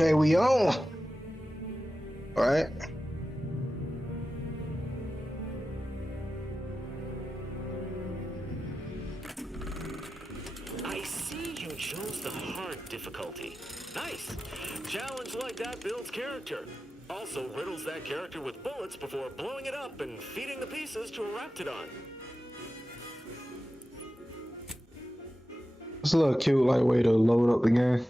Okay, we on. All right. I see you chose the hard difficulty. Nice. Challenge like that builds character. Also riddles that character with bullets before blowing it up and feeding the pieces to a raptidon. It's a little cute, like way to load up the game.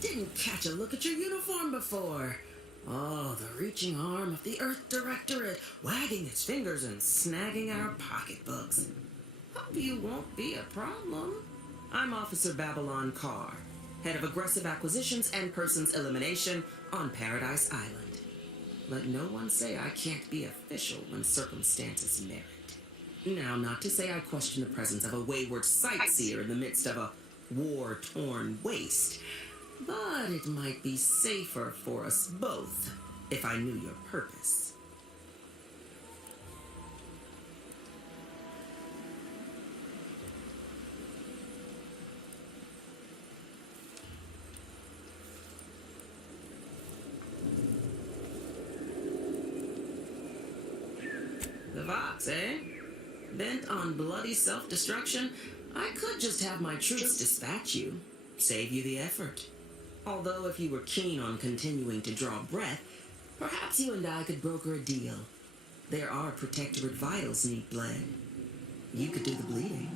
Didn't catch a look at your uniform before. Oh, the reaching arm of the Earth Directorate, wagging its fingers and snagging our pocketbooks. Hope you won't be a problem. I'm Officer Babylon Carr, head of aggressive acquisitions and persons elimination on Paradise Island. Let no one say I can't be official when circumstances merit. Now, not to say I question the presence of a wayward sightseer in the midst of a war-torn waste, but it might be safer for us both if I knew your purpose. The Vox, eh? Bent on bloody self-destruction, I could just have my troops dispatch you, save you the effort. Although if you were keen on continuing to draw breath, perhaps you and I could broker a deal. There are protectorate vitals need bled. You could do the bleeding.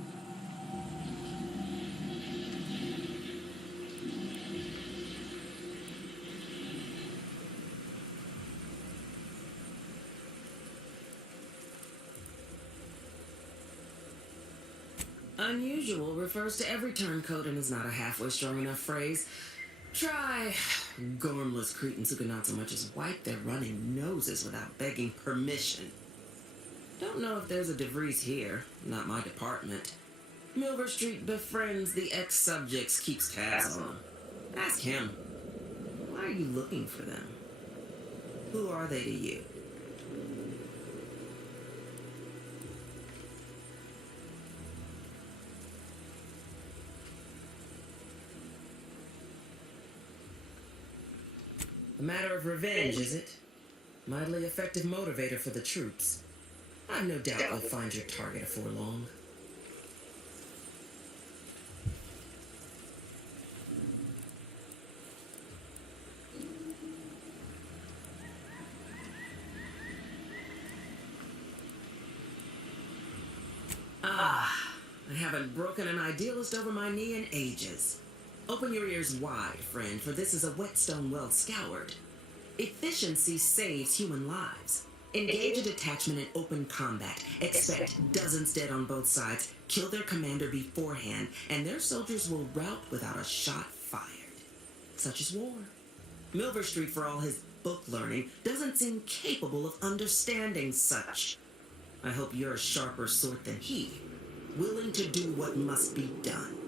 Unusual refers to every turncoat and is not a halfway strong enough phrase. Try gormless cretins who can not so much as wipe their running noses without begging permission. Don't know if there's a DeVries here, not my department. Milver Street befriends the ex-subjects, keeps tabs on them. Ask him. Why are you looking for them? Who are they to you? A matter of revenge, is it? Mightily effective motivator for the troops. I've no doubt you'll find your target afore long. I haven't broken an idealist over my knee in ages. Open your ears wide, friend, for this is a whetstone well scoured. Efficiency saves human lives. Engage a detachment in open combat. Expect dozens dead on both sides. Kill their commander beforehand, and their soldiers will rout without a shot fired. Such is war. Milver Street, for all his book learning, doesn't seem capable of understanding such. I hope you're a sharper sort than he, willing to do what must be done.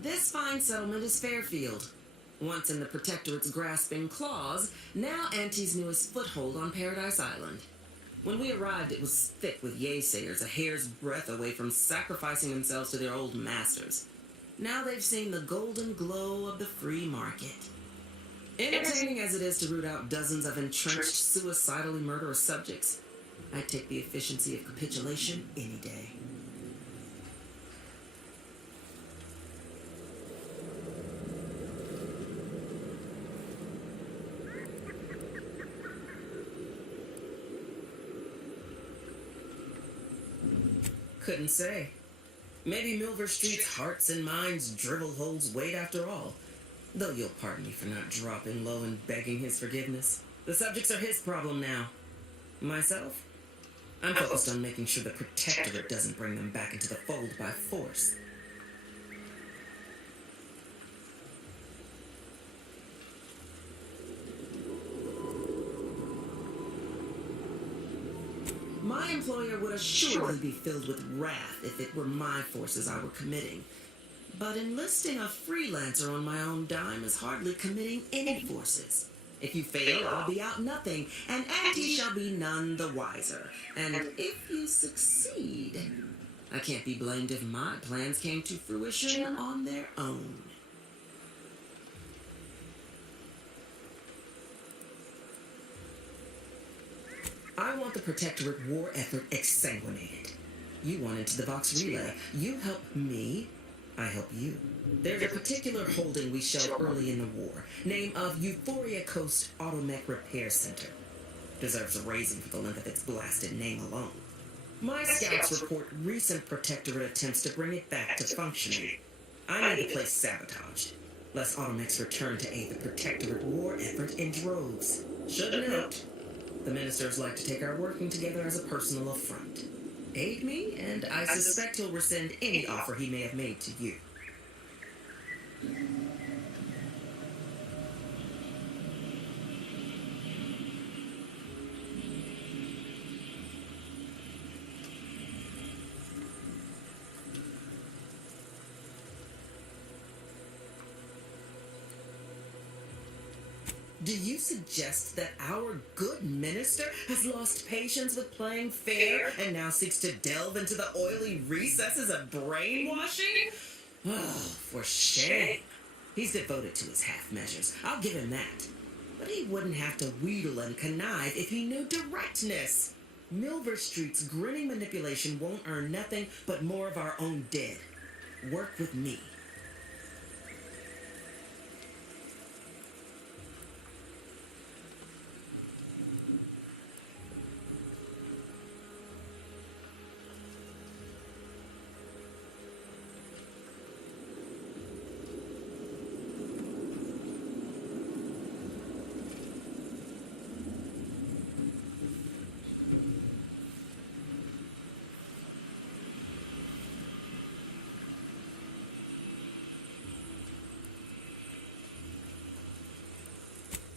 This fine settlement is Fairfield. Once in the Protectorate's grasping claws, now Auntie's newest foothold on Paradise Island. When we arrived, it was thick with yaysayers, a hair's breadth away from sacrificing themselves to their old masters. Now they've seen the golden glow of the free market. Entertaining as it is to root out dozens of entrenched, suicidally murderous subjects, I'd take the efficiency of capitulation any day. Couldn't say. Maybe Milver Street's hearts and minds dribble holds weight after all. Though you'll pardon me for not dropping low and begging his forgiveness. The subjects are his problem now. Myself? I'm focused on making sure the Protectorate doesn't bring them back into the fold by force. My employer would assuredly be filled with wrath if it were my forces I were committing. But enlisting a freelancer on my own dime is hardly committing any forces. If you fail, I'll be out nothing, and Auntie shall be none the wiser. And if you succeed, I can't be blamed if my plans came to fruition on their own. I want the Protectorate war effort exsanguinated. You want into the Vox Relay. You help me, I help you. There's a particular holding we shelled early in the war, name of Euphoria Coast Automech Repair Center. Deserves a raising for the length of its blasted name alone. My scouts report recent Protectorate attempts to bring it back to functioning. I need the place sabotaged, lest Automechs return to aid the Protectorate war effort in droves. Should note, the ministers like to take our working together as a personal affront. Aid me, and I suspect he'll rescind any offer he may have made to you. Do you suggest that our good minister has lost patience with playing fair and now seeks to delve into the oily recesses of brainwashing? Oh, for shame. He's devoted to his half measures. I'll give him that. But he wouldn't have to wheedle and connive if he knew directness. Milver Street's grinning manipulation won't earn nothing but more of our own dead. Work with me.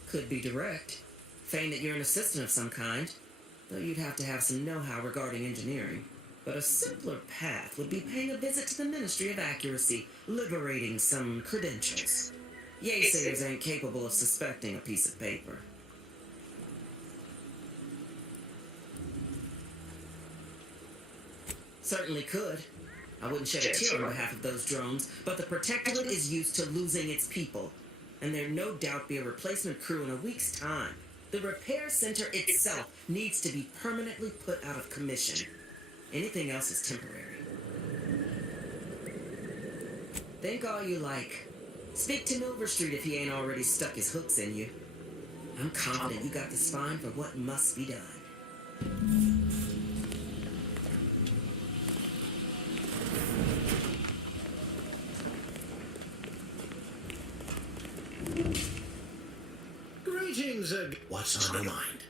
Could be direct. Feign that you're an assistant of some kind, though you'd have to have some know-how regarding engineering. But a simpler path would be paying a visit to the Ministry of Accuracy, liberating some credentials. Yaysayers ain't capable of suspecting a piece of paper. Certainly could. I wouldn't shed a tear on behalf of those drones, but the Protectorate is used to losing its people. And there'll no doubt be a replacement crew in a week's time. The repair center itself needs to be permanently put out of commission. Anything else is temporary. Think all you like. Speak to Milver Street if he ain't already stuck his hooks in you. I'm confident you got the spine for what must be done. Greetings, what's on your mind?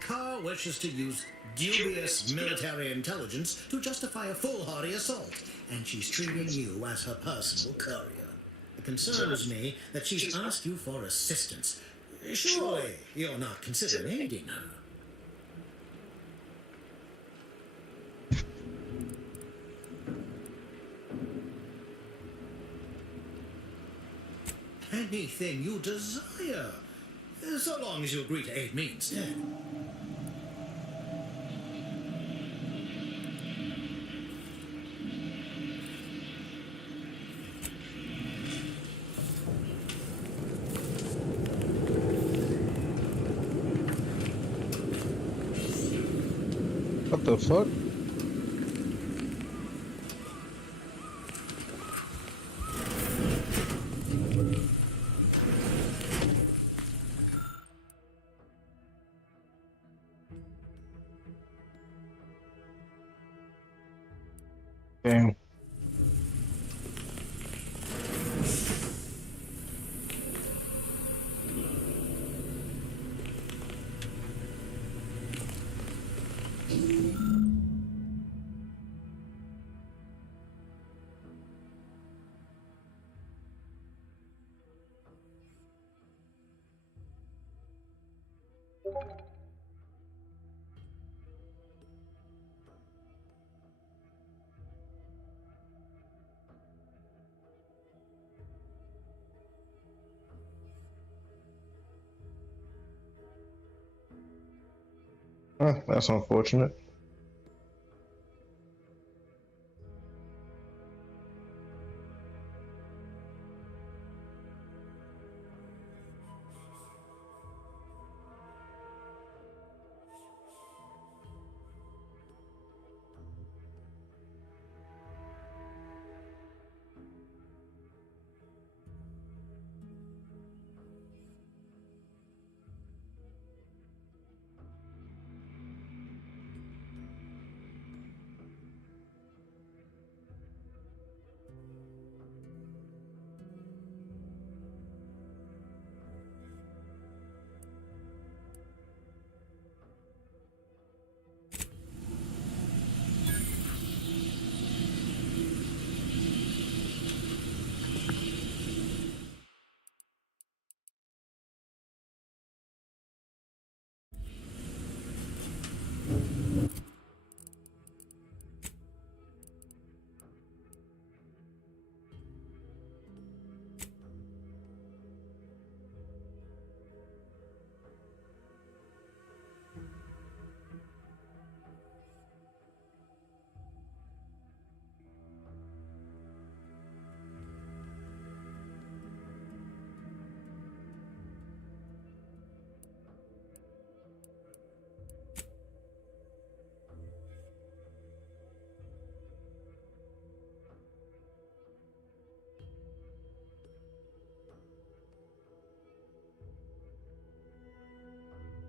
Carr wishes to use dubious military intelligence to justify a foolhardy assault, and she's treating you as her personal courier. It concerns me that she's asked you for assistance. Surely you're not considering aiding her. Anything you desire, so long as you agree to aid me instead. What the fuck? Dang. That's unfortunate.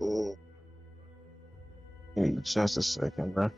Ooh. Give me just a second, bro.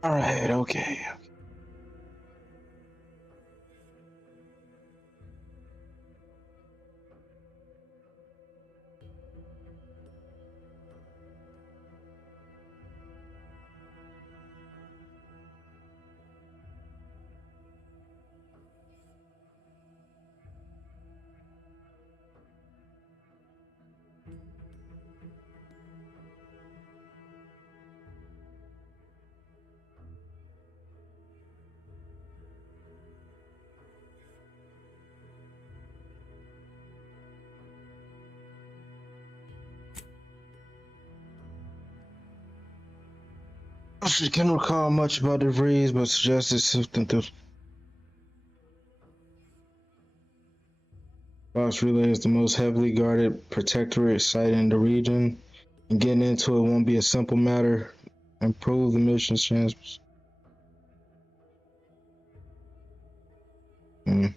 All right, okay. She can't recall much about the breeze, but suggested something to Fox Relay is the most heavily guarded protectorate site in the region, and getting into it won't be a simple matter. Improve the mission's chances. Mm.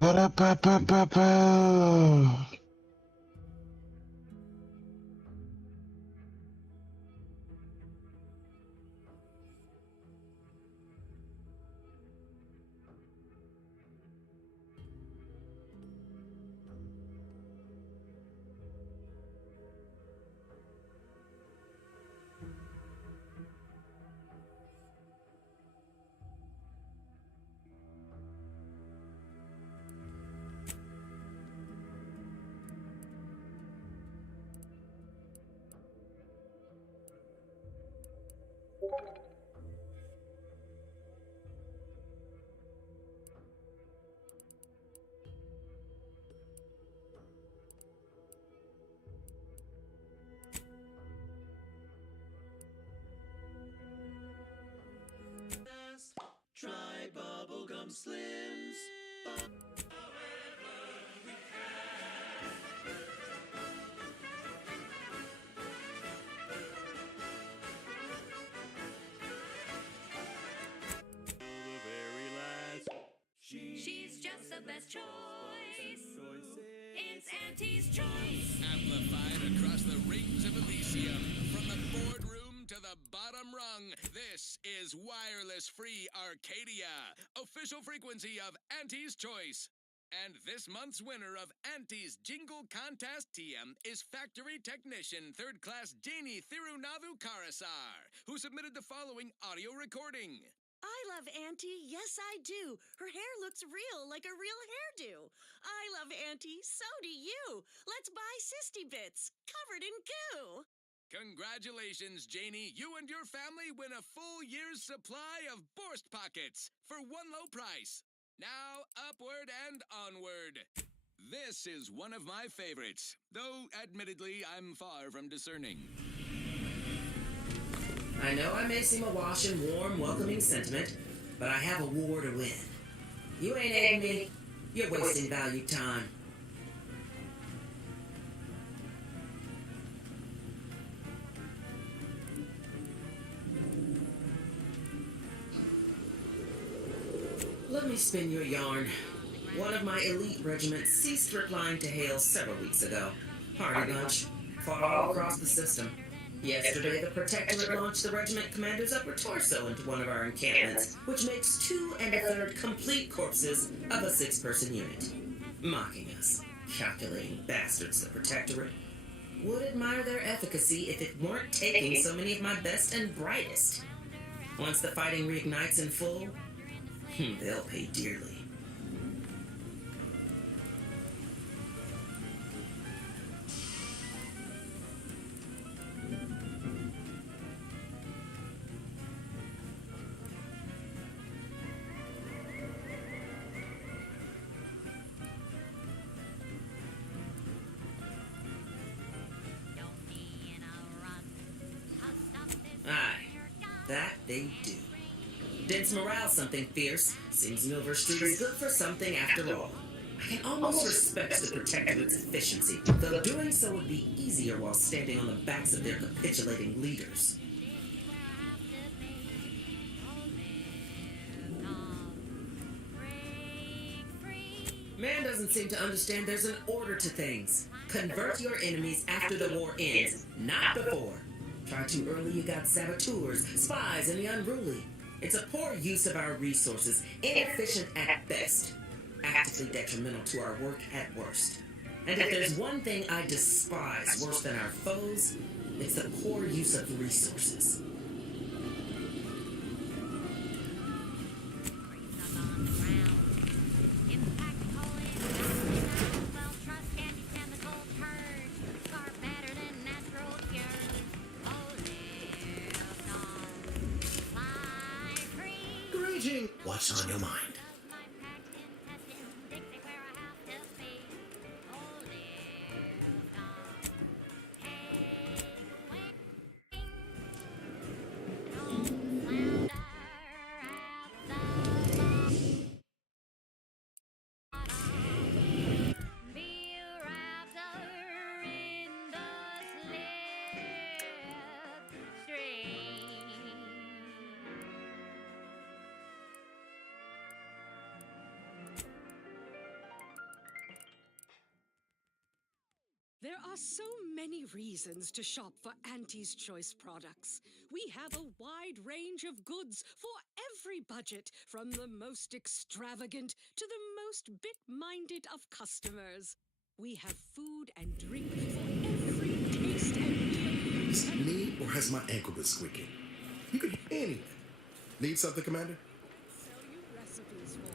Ba-da-ba-ba-ba-ba. Try bubblegum slims. The very last. She's just the best choice. It's Auntie's choice. Amplified across the rings of Elysium, from the boardroom to the bottom rung, this is wireless free Arcadia, official frequency of Auntie's Choice. And this month's winner of Auntie's Jingle Contest TM is factory technician third class Janie Thirunavu Karasar, who submitted the following audio recording. I love Auntie, yes I do. Her hair looks real, like a real hairdo. I love Auntie, so do you. Let's buy Sisty Bits, covered in goo. Congratulations, Janie. You and your family win a full year's supply of Borst Pockets for one low price. Now, upward and onward. This is one of my favorites, though admittedly I'm far from discerning. I know I may seem awash in warm, welcoming sentiment, but I have a war to win. You ain't aiding me. You're wasting valued time. Let me spin your yarn. One of my elite regiments ceased replying to hail several weeks ago. Party bunch. Fought all across the system. Yesterday, the Protectorate launched the regiment commander's upper torso into one of our encampments, which makes 2 1/3 complete corpses of a 6-person unit. Mocking us. Calculating bastards, the Protectorate. Would admire their efficacy if it weren't taking so many of my best and brightest. Once the fighting reignites in full, they'll pay dearly. That they do. Dense morale, something fierce. Seems Milver Street is good for something after all. I can almost respect the Protectorate's efficiency, though doing so would be easier while standing on the backs of their capitulating leaders. Man doesn't seem to understand there's an order to things. Convert your enemies after the war ends, not before. Try too early, you got saboteurs, spies, and the unruly. It's a poor use of our resources, inefficient at best, actively detrimental to our work at worst. And if there's one thing I despise worse than our foes, it's the poor use of resources. What's on your mind? There are so many reasons to shop for Auntie's Choice products. We have a wide range of goods for every budget, from the most extravagant to the most bit-minded of customers. We have food and drink for every taste and meal. Is it me, or has my ankle been squeaking? You could anyway. Need something, Commander? Sell you recipes for.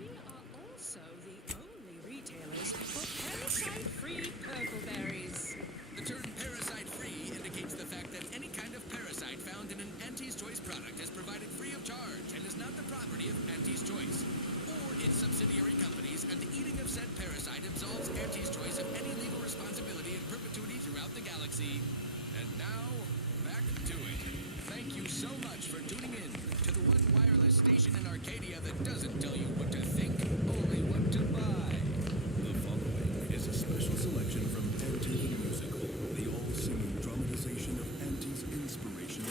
We are also the only retailers for parasite-free purple berries. The term parasite-free indicates the fact that any kind of parasite found in an Auntie's Choice product is provided free of charge and is not the property of Auntie's Choice or its subsidiary companies, and the eating of said parasite absolves Auntie's Choice of any legal responsibility in perpetuity throughout the galaxy. And now, back to it. Thank you so much for tuning in to the one wireless station in Arcadia that doesn't tell you what to think, only what to buy. The following is a special selection from Auntie the Musical, the all-singing dramatization of Auntie's inspiration.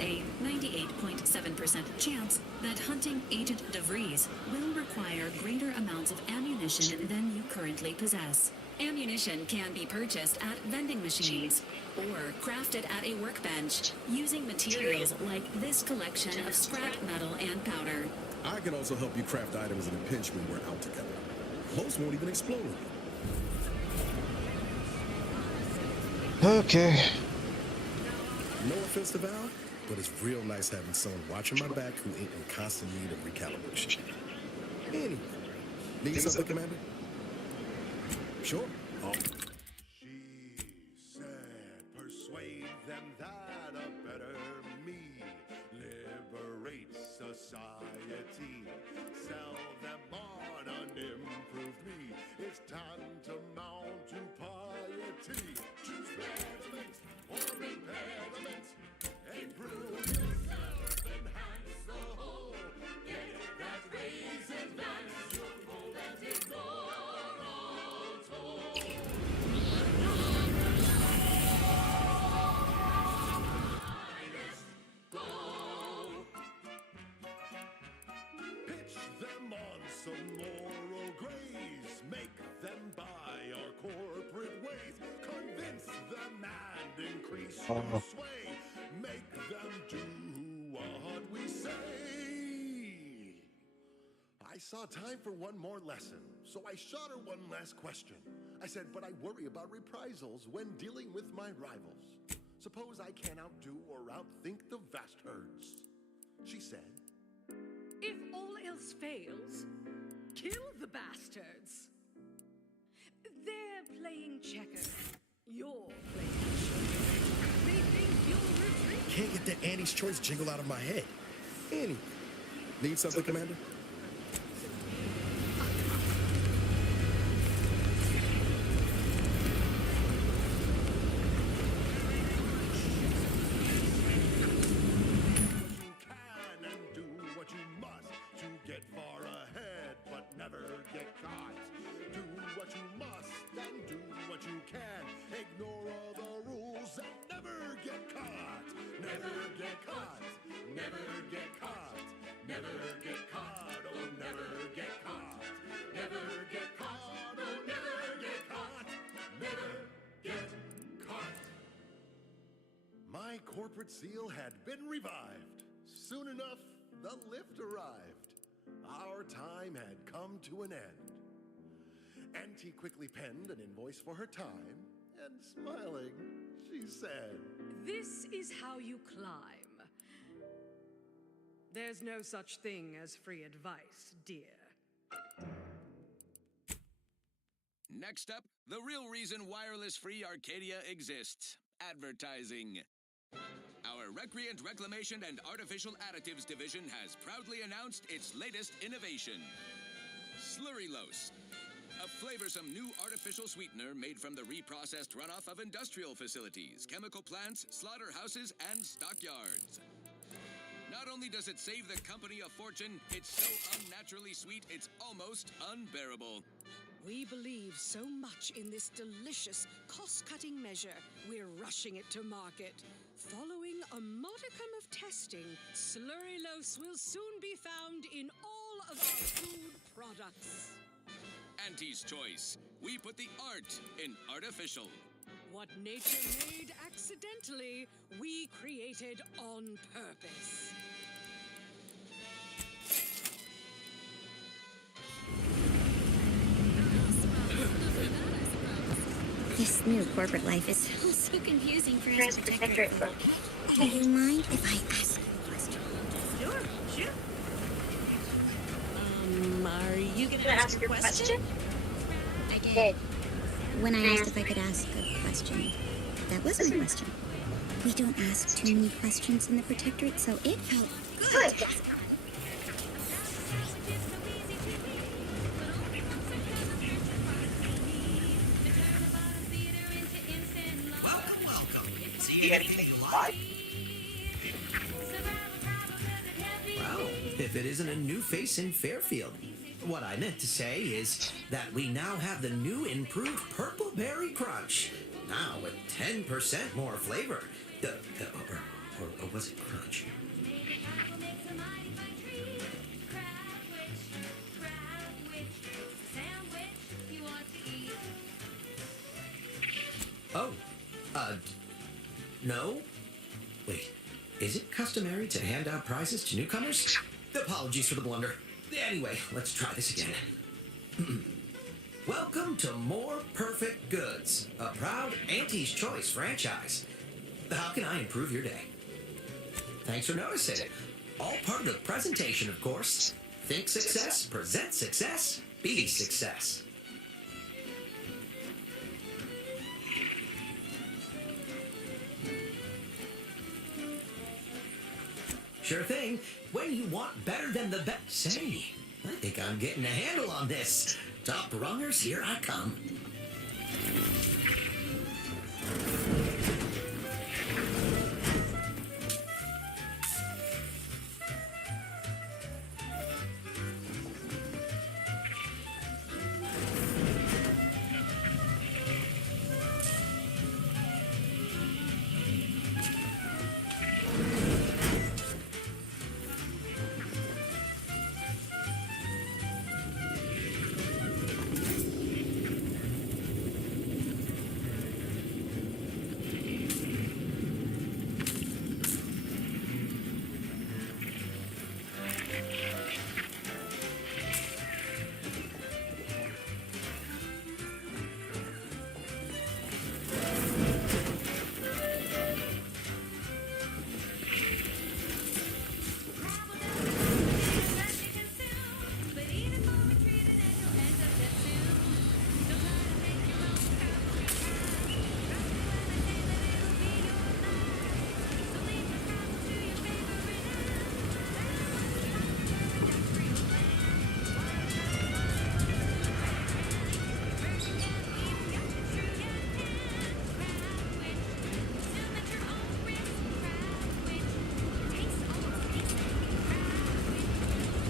A 98.7% chance that hunting Agent DeVries will require greater amounts of ammunition than you currently possess. Ammunition can be purchased at vending machines or crafted at a workbench using materials like this collection of scrap metal and powder. I can also help you craft items in a pinch when we're out together. Most won't even explode. Okay. No offense to Val, but it's real nice having someone watching my back who ain't in constant need of recalibration. Anyway, need something, Commander? Sure. Oh. She said, persuade them that a better me liberates society. Sell them on an improved me. It's tantamount to piety. Choose betterment or impediment. Improve yourself, enhance the whole. Get that raise, advance your goal and ignore all told. Pitch them on some moral grays. Make them buy our corporate ways. Convince them and increase your sway. Make them do what we say. I saw time for one more lesson, so I shot her one last question. I said, but I worry about reprisals when dealing with my rivals. Suppose I can't outdo or outthink the vast herds. She said, If all else fails, kill the bastards. They're playing checkers. You're playing checkers. They think you'll retreat. Can't get that Annie's Choice jingle out of my head. Annie. Need something, Commander? My corporate seal had been revived. Soon enough, the lift arrived. Our time had come to an end. Auntie quickly penned an invoice for her time, and smiling, she said, This is how you climb. There's no such thing as free advice, dear. Next up, the real reason wireless-free Arcadia exists. Advertising. Our Recreant Reclamation and Artificial Additives division has proudly announced its latest innovation. Slurrylose. A flavorsome new artificial sweetener made from the reprocessed runoff of industrial facilities, chemical plants, slaughterhouses, and stockyards. Not only does it save the company a fortune, it's so unnaturally sweet it's almost unbearable. We believe so much in this delicious, cost-cutting measure, we're rushing it to market. Following a modicum of testing, Slurrylose will soon be found in all of our food products. Auntie's Choice. We put the art in artificial. What nature made accidentally, we created on purpose. This new corporate life is So confusing for us protectorate folk. Do you mind if I ask a question? Sure. Are you gonna ask your question? I did. When I asked if I could ask a question, that was my question. We don't ask too many questions in the protectorate, so it felt good. Welcome. See anything you like? Well, if it isn't a new face in Fairfield. What I meant to say is that we now have the new improved Purple Berry Crunch. Now with 10% more flavor. Or was it crunch? Oh, no? Wait, is it customary to hand out prizes to newcomers? Apologies for the blunder. Anyway, let's try this again. Welcome to More Perfect Goods, a proud Auntie's Choice franchise. How can I improve your day? Thanks for noticing. All part of the presentation, of course. Think success, present success, be success. Sure thing. When you want better than the best. Say, I think I'm getting a handle on this. Top rungers, here I come.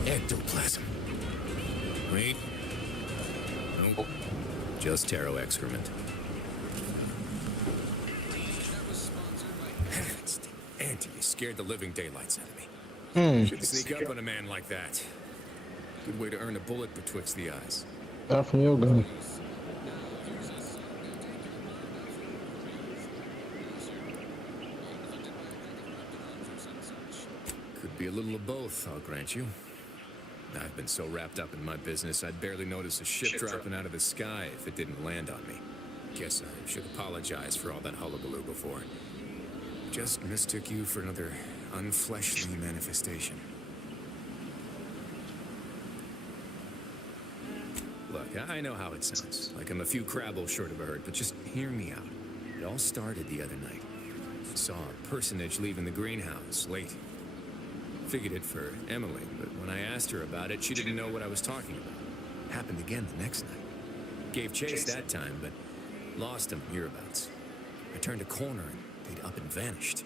Ectoplasm. Wait. Nope. Just taro excrement. Auntie, you scared the living daylights out of me. Shouldn't sneak up on a man like that. Good way to earn a bullet betwixt the eyes. Not from your gun. Could be a little of both, I'll grant you. I've been so wrapped up in my business, I'd barely notice a ship dropping out of the sky if it didn't land on me. Guess I should apologize for all that hullabaloo before. Just mistook you for another unfleshly manifestation. Look, I know how it sounds, like I'm a few crabbles short of a herd, but just hear me out. It all started the other night. Saw a personage leaving the greenhouse late. Figured it for Emily, but when I asked her about it, she didn't know what I was talking about. Happened again the next night. Gave chase that time, but lost him hereabouts. I turned a corner and they'd up and vanished.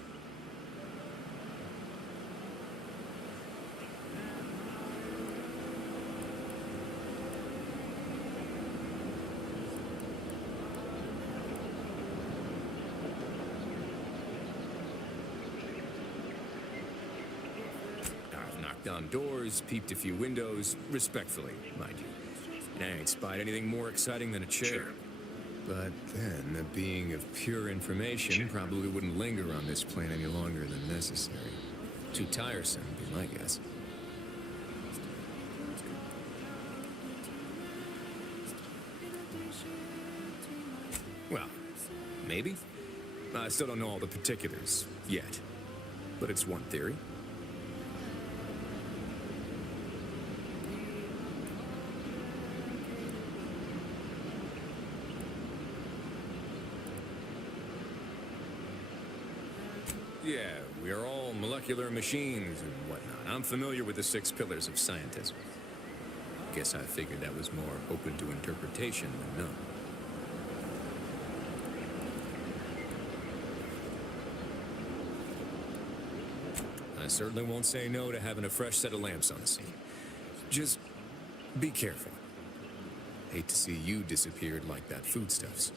Down doors, peeped a few windows, respectfully, mind you. And I ain't spied anything more exciting than a chair. But then, a being of pure information probably wouldn't linger on this plane any longer than necessary. Too tiresome, would be my guess. Well, maybe. I still don't know all the particulars yet. But it's one theory. Yeah, we are all molecular machines and whatnot. I'm familiar with the 6 pillars of scientism. Guess I figured that was more open to interpretation than none. I certainly won't say no to having a fresh set of lamps on the scene. Just be careful. Hate to see you disappeared like that foodstuffs.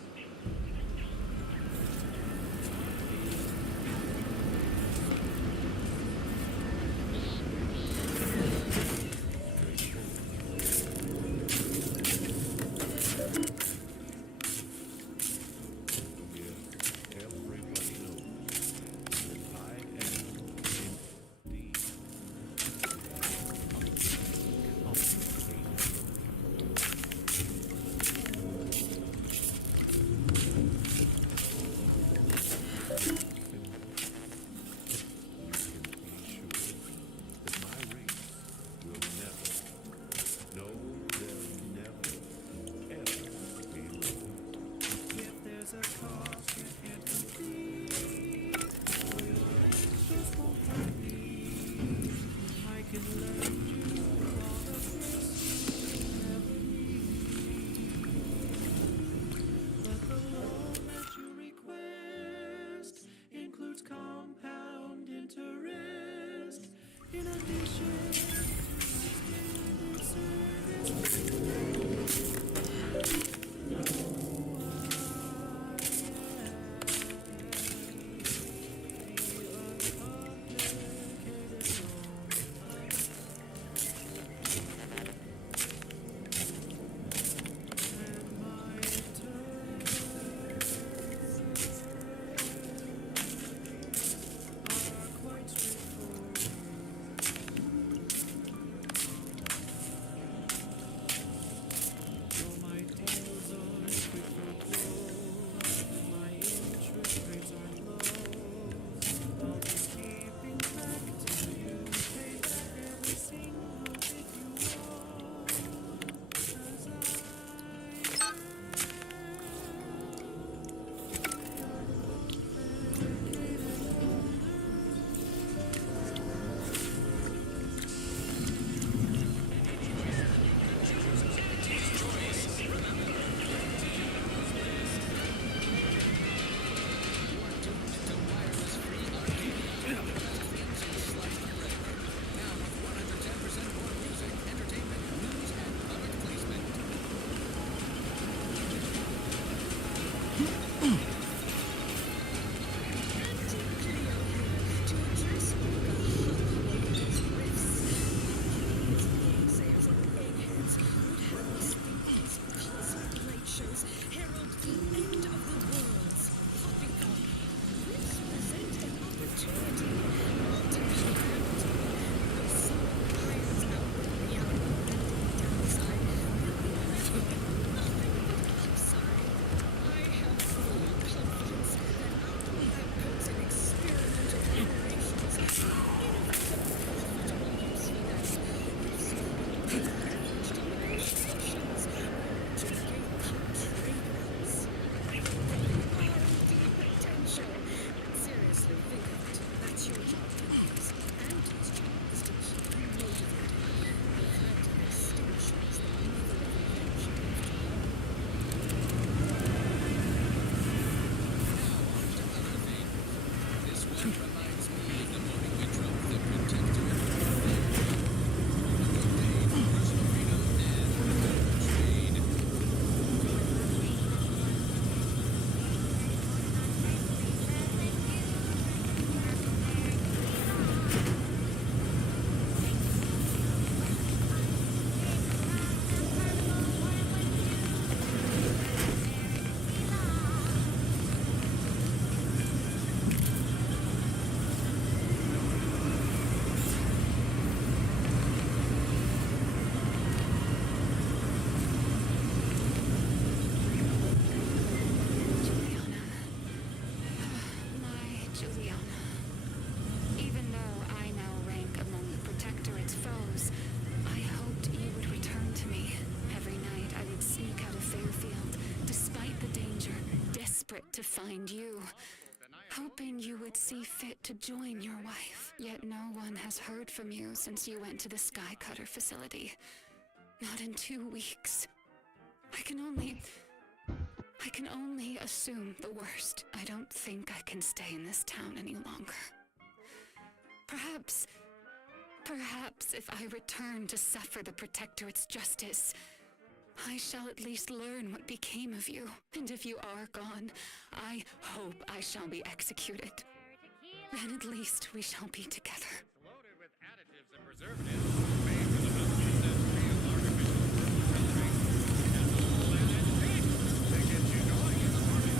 to find you, hoping you would see fit to join your wife. Yet no one has heard from you since you went to the Skycutter facility. Not in 2 weeks. I can only assume the worst. I don't think I can stay in this town any longer. Perhaps if I return to suffer the Protectorate's justice, I shall at least learn what became of you. And if you are gone, I hope I shall be executed. Then at least we shall be together. Loaded with additives and preservatives, made with enough real artificial and all that to get you going in the morning.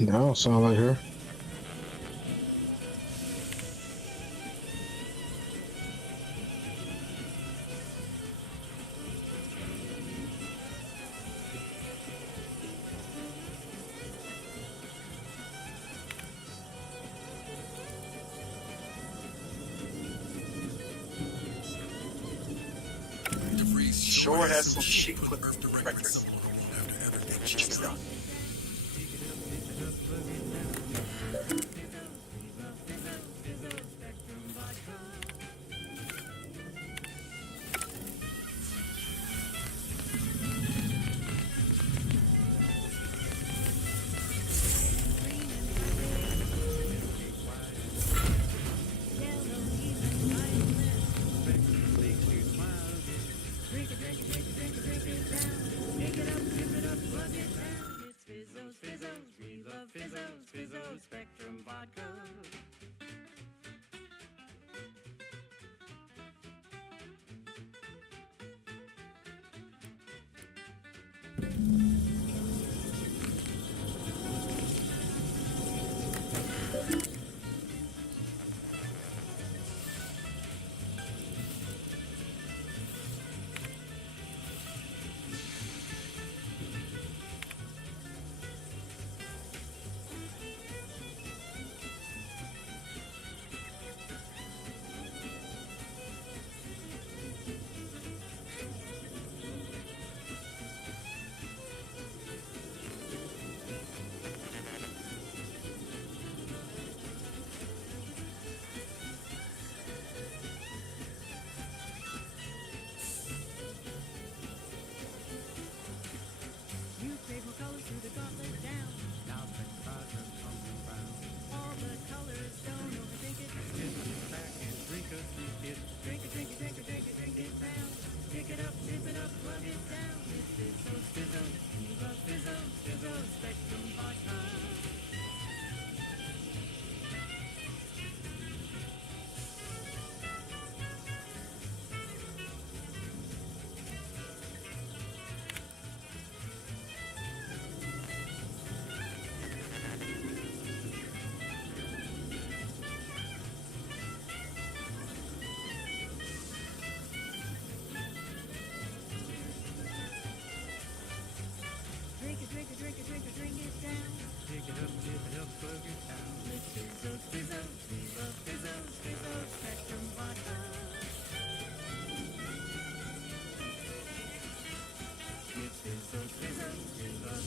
That don't sound like her. Sure has some chic with records. Chic stuff.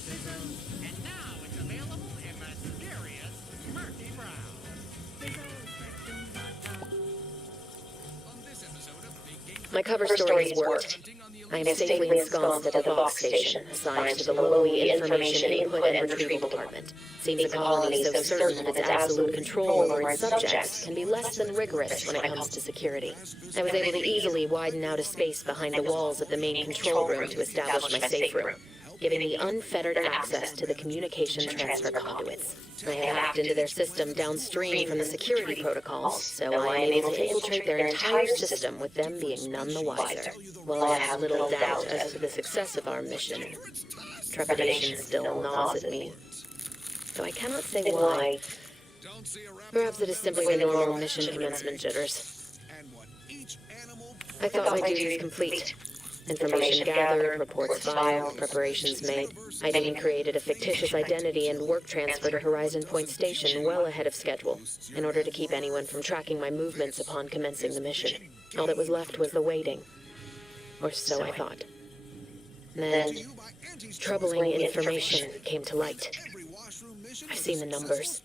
And now it's available in mysterious murky brown. On this episode of Big Game My cover story has worked. I am safely ensconced at the Vox station, assigned to the lowly Information Input and Retrieval Department. Seems a colony so certain of its absolute control over its subjects can be less than rigorous when it comes to security. I was able to easily widen out a space behind the walls of the main control room to establish my safe room, giving me unfettered access to the communication transfer conduits. I have hacked into their system downstream from the security protocols, so I am able to infiltrate their entire system with them being none the wiser. While I have little doubt as to the success of our mission, trepidation still gnaws at me. Though I cannot say why. Perhaps it is simply the normal mission commencement jitters. I thought my duty was complete. Information gathered, reports filed, preparations made. I'd even created a fictitious identity and work transfer to Horizon Point Station well ahead of schedule, in order to keep anyone from tracking my movements upon commencing the mission. All that was left was the waiting. Or so I thought. Then, troubling information came to light. I've seen the numbers.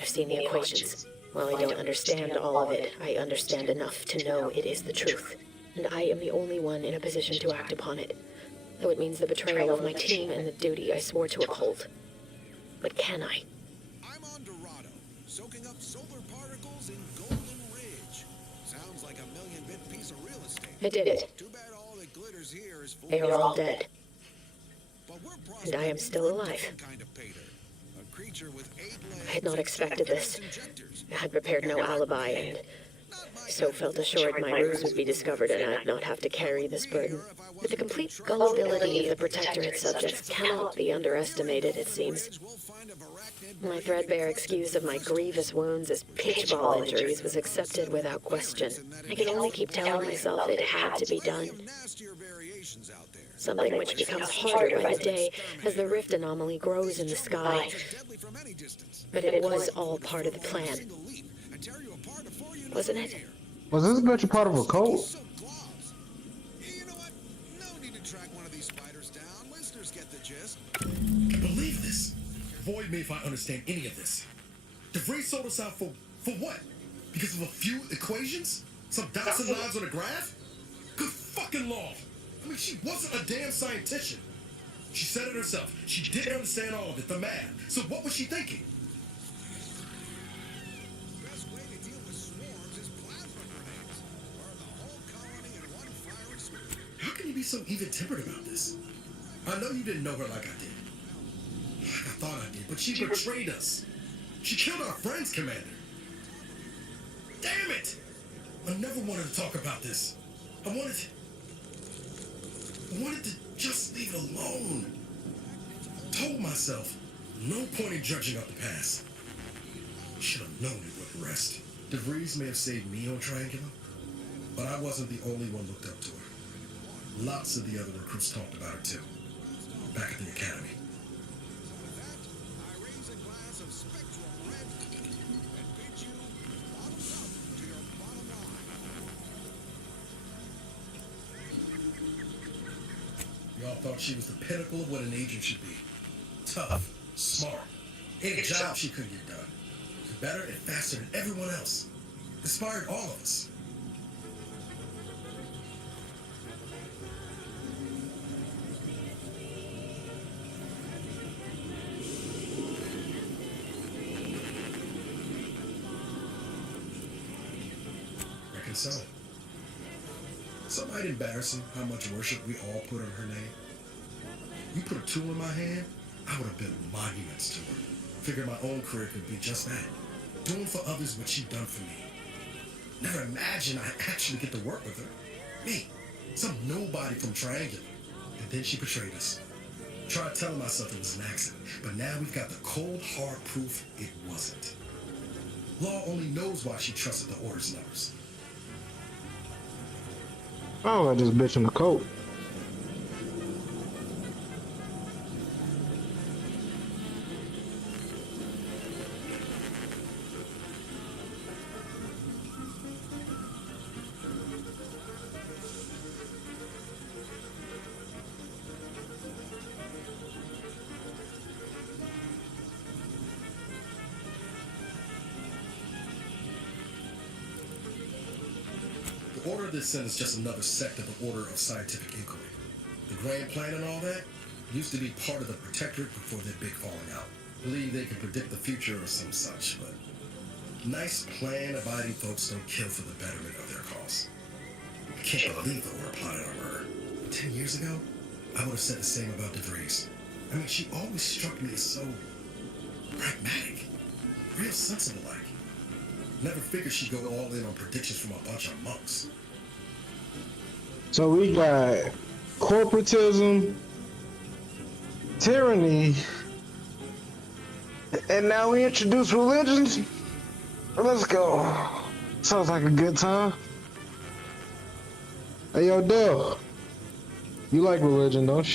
I've seen the equations. While I don't understand all of it, I understand enough to know it is the truth. And I am the only one in a position to act upon it, though it means the betrayal of my team and the duty I swore to uphold. But can I? I'm on Dorado, soaking up solar particles in Golden Ridge. Sounds like a million-bit piece of real estate. I did it. Too bad all that glitters here is They are all dead. And I am still alive. kind of pater. A creature with 8 legs. I had not expected this. I had prepared no alibi, and so felt assured my ruse would be discovered and I'd not have to carry this burden. But the complete gullibility of the Protectorate subjects cannot be underestimated, it seems. My threadbare excuse of my grievous wounds as pitchball injuries was accepted without question. I could only keep telling myself it had to be done. Something which becomes harder by the day as the rift anomaly grows in the sky. But it was all part of the plan. Wasn't it? Was this bitch a part of a cult? You know what? No need to track one of these spiders down. Listeners get the gist. Can't believe this. Void me if I understand any of this. DeVries sold us out for what? Because of a few equations? Some dots and lines on a graph? Good fucking law. I mean, she wasn't a damn scientist. She said it herself. She didn't understand all of it, the math. So what was she thinking? Best way to deal with swarms is plasma grenades. Burn the whole colony in one fiery swoop. How can you be so even-tempered about this? I know you didn't know her like I did. Like I thought I did, but she betrayed us. She killed our friends, Commander. Damn it! I never wanted to talk about this. I wanted to just leave it alone. Told myself, no point in judging up the past. Should have known it would rest. DeVries may have saved me on Triangular, but I wasn't the only one looked up to her. Lots of the other recruits talked about her too, back at the academy. I raise a glass of spectral red and bid you bottoms up to your bottom line. Y'all thought she was the pinnacle of what an agent should be. Tough, smart, any job she couldn't get done. Better and faster than everyone else. Inspired all of us. Reckon so. Some might embarrassing how much worship we all put on her name. You put a tool in my hand, I would have built monuments to her. Figured my own career could be just that. Doing for others what she'd done for me. Never imagined I'd actually get to work with her. Me, some nobody from Triangular. And then she betrayed us. Tried telling myself it was an accident, but now we've got the cold, hard proof it wasn't. Law only knows why she trusted the orders numbers. Oh, like this bitch in the coat. this sin is just another sect of the order of scientific inquiry. The grand plan and all that used to be part of the Protectorate before their big falling out. Believe they can predict the future or some such, but nice plan-abiding folks don't kill for the betterment of their cause. I can't believe the war plotted on her. 10 years ago, I would have said the same about DeVries. I mean, she always struck me as so pragmatic, real sensible-like. Never figured she'd go all in on predictions from a bunch of monks. So we got corporatism, tyranny, and now we introduce religions. Let's go. Sounds like a good time. Hey, yo, Dub. You like religion, don't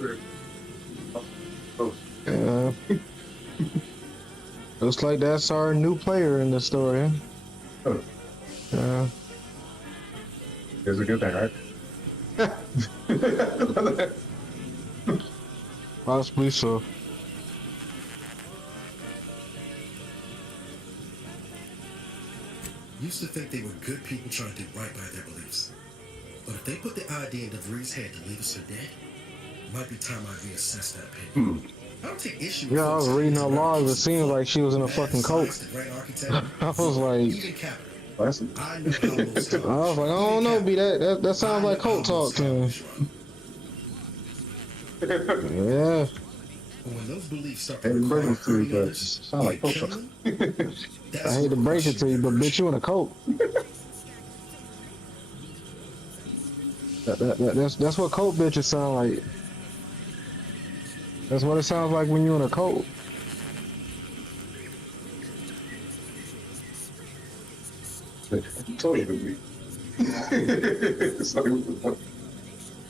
you? Yeah. Looks like that's our new player in the story. Oh. It's a good thing, right? Possibly so. Used to think they were good people trying to do right by their beliefs. But if they put the idea in DeVries' head to leave us for dead, it might be time I reassess that opinion. I don't take issue with Yeah, I was reading her logs. It seemed like she was in a fucking cult. I was like, I was like, I don't know, B. That sounds like cult talk to me. Yeah. When those beliefs start to sound like cult talk. I hate to break it to you, but bitch, you in a cult. That's what cult bitches sound like. That's what it sounds like when you're in a cult. I told you to be.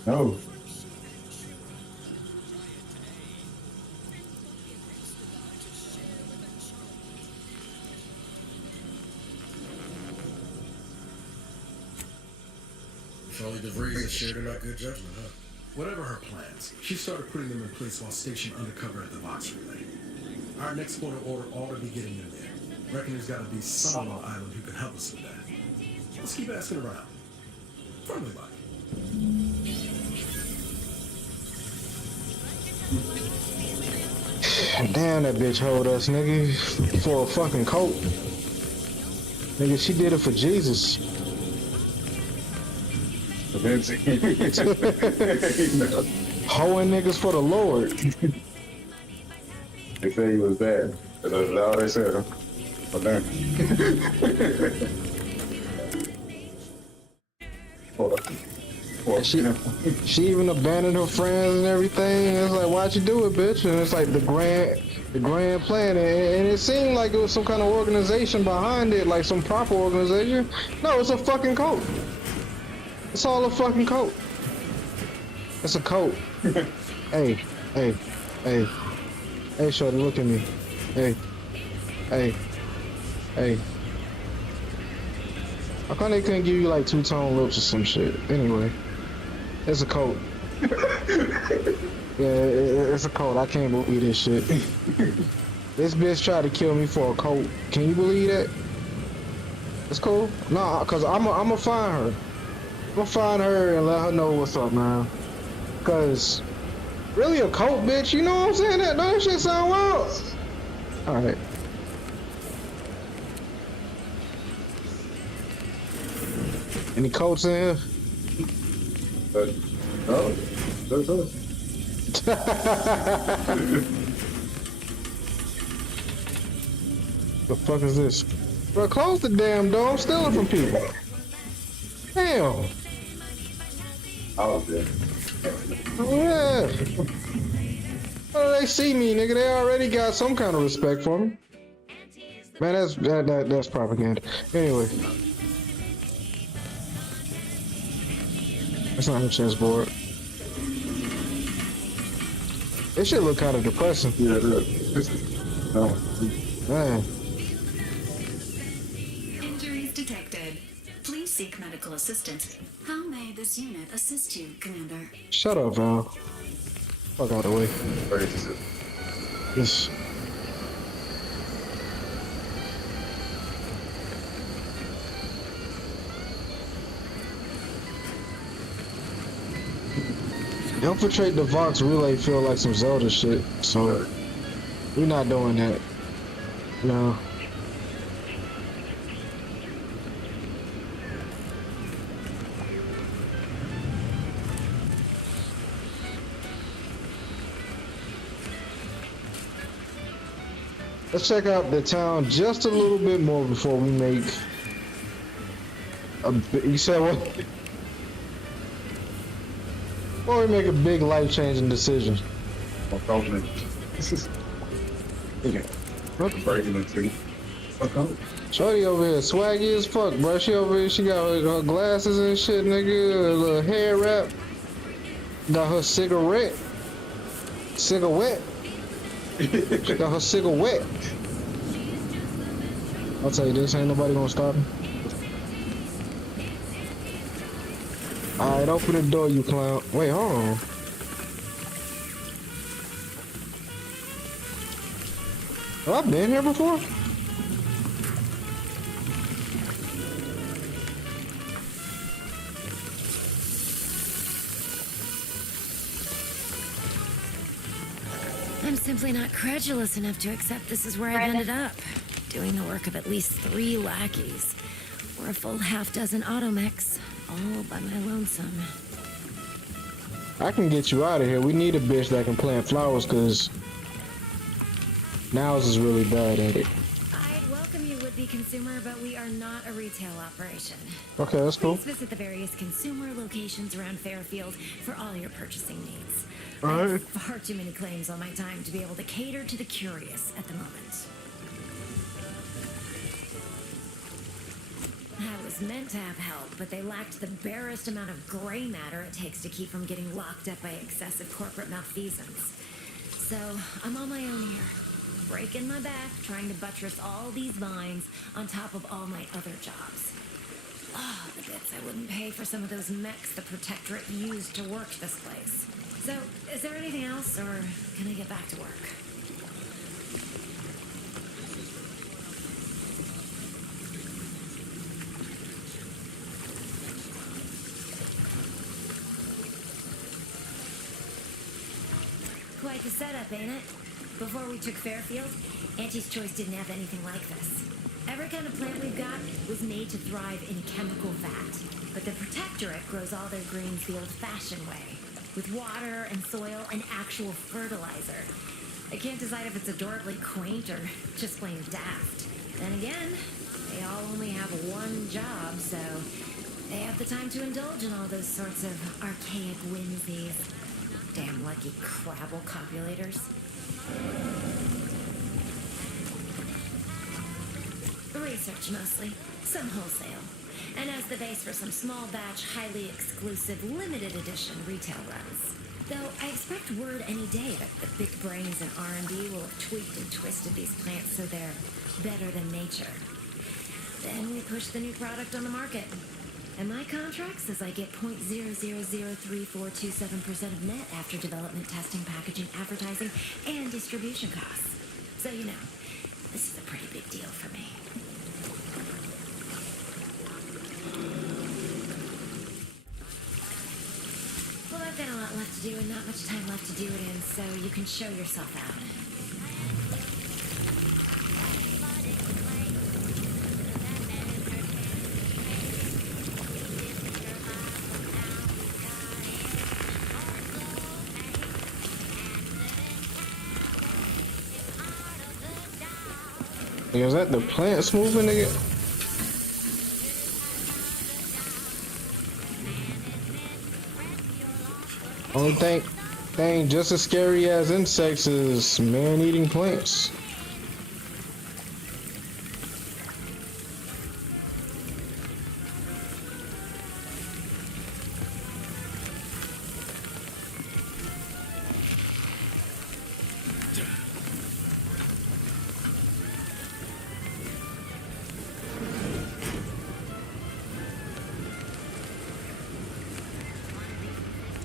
No. If only DeVries had shared in our good judgment, huh? Whatever her plans, she started putting them in place while stationed undercover at the Vox Relay. Our next port of order ought to be getting in there. Reckon there's got to be someone on Island who can help us with that. Let's keep asking around. Friendly like. Damn, that bitch hold us, nigga, for a fucking cult. Nigga, she did it for Jesus. Hoeing niggas for the Lord. They say he was bad. That's all they said, huh? But then. She even abandoned her friends and everything. It's like, why'd you do it, bitch? And it's like the grand plan. And it seemed like it was some kind of organization behind it, like some proper organization. No, it's a fucking cult. It's all a fucking cult. It's a cult. Hey, shorty, look at me. Hey. How come they couldn't give you like two-tone lips or some shit? Anyway, it's a cult. Yeah, it's a cult. I can't believe this shit. This bitch tried to kill me for a cult. Can you believe that? It's cool. Nah, cause I'ma find her. I'm gonna find her and let her know what's up, man. Cause really a cult, bitch. You know what I'm saying? That shit sound wild. All right. Any cults in here? No, there's us. The fuck is this? Bro, close the damn door. I'm stealing from people. Damn. Oh, yeah. Oh, yeah. How do they see me, nigga? They already got some kind of respect for me. Man, that's propaganda. Anyway. That's not a chessboard. This shit look kind of depressing. Yeah, it is. No. Man. Injuries detected. Please seek medical assistance. How may this unit assist you, Commander? Shut up, Val. Fuck out of the way. Yes. Infiltrate the Vox relay feel like some Zelda shit, so we're not doing that. No. Let's check out the town just a little bit more before we make a. You said what? Before we make a big life-changing decision. Shorty over here, swaggy as fuck, bro. She over here, she got her glasses and shit, nigga. A little hair wrap. Got her cigarette. Cigarette. She got her cigarette. I'll tell you this, ain't nobody gonna stop me. Alright, open the door, you clown. Wait, hold on. Have I been here before? I'm simply not credulous enough to accept this is where I've ended up. Doing the work of at least 3 lackeys. Or a full half-dozen automechs, all by my lonesome. I can get you out of here. We need a bitch that can plant flowers, cause Nows is really bad at it. I'd welcome you, would-be consumer, but we are not a retail operation. Okay, that's cool. Please visit the various consumer locations around Fairfield for all your purchasing needs. All I right. have far too many claims on my time to be able to cater to the curious at the moment. I was meant to have help, but they lacked the barest amount of gray matter it takes to keep from getting locked up by excessive corporate malfeasance. So, I'm on my own here, breaking my back, trying to buttress all these vines on top of all my other jobs. Oh, the bits I wouldn't pay for some of those mechs the Protectorate used to work this place. So, is there anything else, or can I get back to work? Quite the setup, ain't it? Before we took Fairfield, Auntie's Choice didn't have anything like this. Every kind of plant we've got was made to thrive in a chemical vat. But the Protectorate grows all their greens the old-fashioned way, with water and soil and actual fertilizer. I can't decide if it's adorably quaint or just plain daft. Then again, they all only have one job, so they have the time to indulge in all those sorts of archaic whimsies. Damn lucky Crabble copulators. Research mostly, some wholesale, and as the base for some small batch, highly exclusive, limited edition retail runs. Though I expect word any day that the big brains in R&D will have tweaked and twisted these plants so they're better than nature. Then we push the new product on the market. And my contract says I get 0.0003427% of net after development, testing, packaging, advertising, and distribution costs. So you know, this is a pretty big deal for me. Well, I've got a lot left to do and not much time left to do it in, so you can show yourself out. Is that the plants moving, nigga? Only thing just as scary as insects is man-eating plants.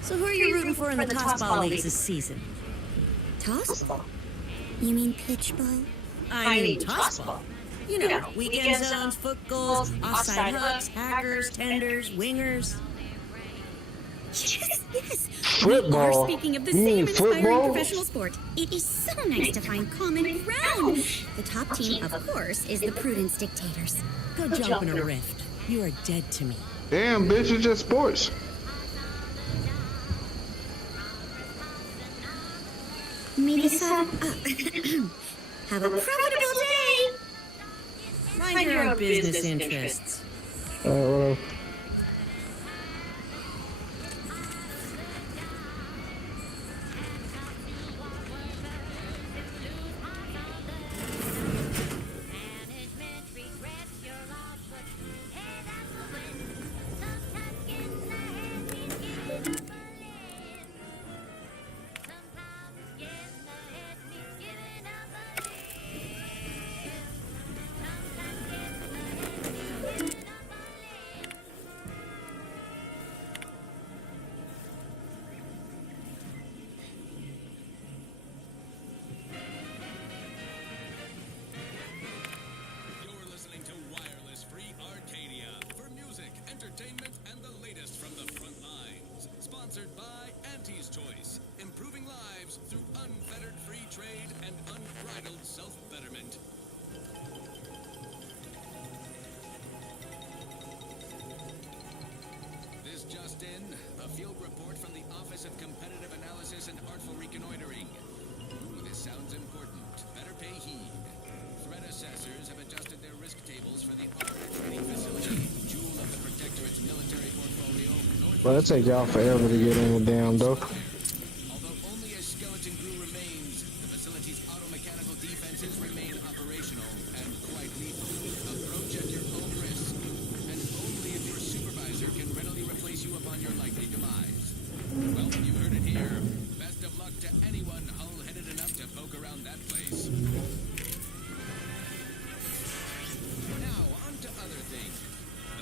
So who are you rooting for in the tossball leagues this season? Tossball? You mean pitchball? I mean tossball. You know, weekend zones, foot goals, offside hooks, hackers, tenders, wingers. Yes. Football? We are speaking of the You same mean inspiring football? professional sport. It is so nice to find common ground. The top team, of course, is the Prudence Dictators. Go jump in a rift. You are dead to me. Damn, bitch, it's just sports. Misa, have a profitable day. Mind your own business interests. Whatever. You're listening to Wireless Free Arcadia for music, entertainment, and the latest from the front lines. Sponsored by Auntie's Choice, improving lives through unfettered free trade and unbridled self-betterment. This just in, a field report from the Office of Competitive Analysis and Artful Reconnoitering. Ooh, this sounds important. Better pay heed. Threat assessors have adjusted their risk tables for the Arbiter Training Facility, jewel of the Protectorate's military portfolio. Bro, it take y'all forever to get in the damn door. Although only a skeleton crew remains, the facility's automechanical defenses remain operational and quite lethal. Approach at your own risk, and only if your supervisor can readily replace you upon your likely demise. Well, you heard it here. Best of luck to anyone hull-headed enough to poke around that place. Now, on to other things.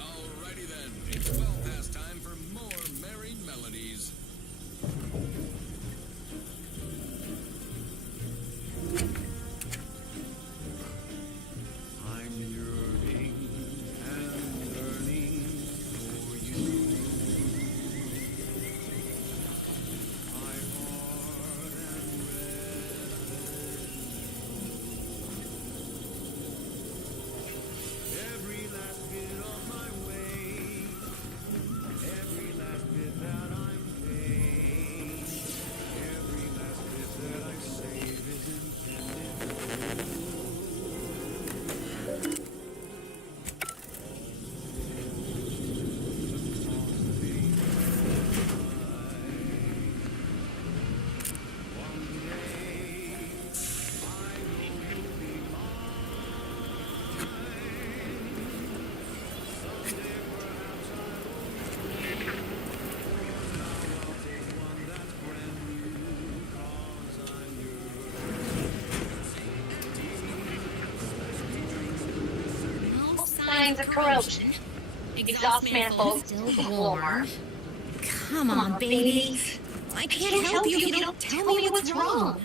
Alrighty then, it's well past time for more merry melodies. I'm yearning and yearning for you. My heart and every last bit of my way, every last bit that I'm paid, every last bit that I save is intended for you. Signs of corrosion. Exhaust manifold still warm. Come on, baby. I can't help you if you don't tell me what's wrong.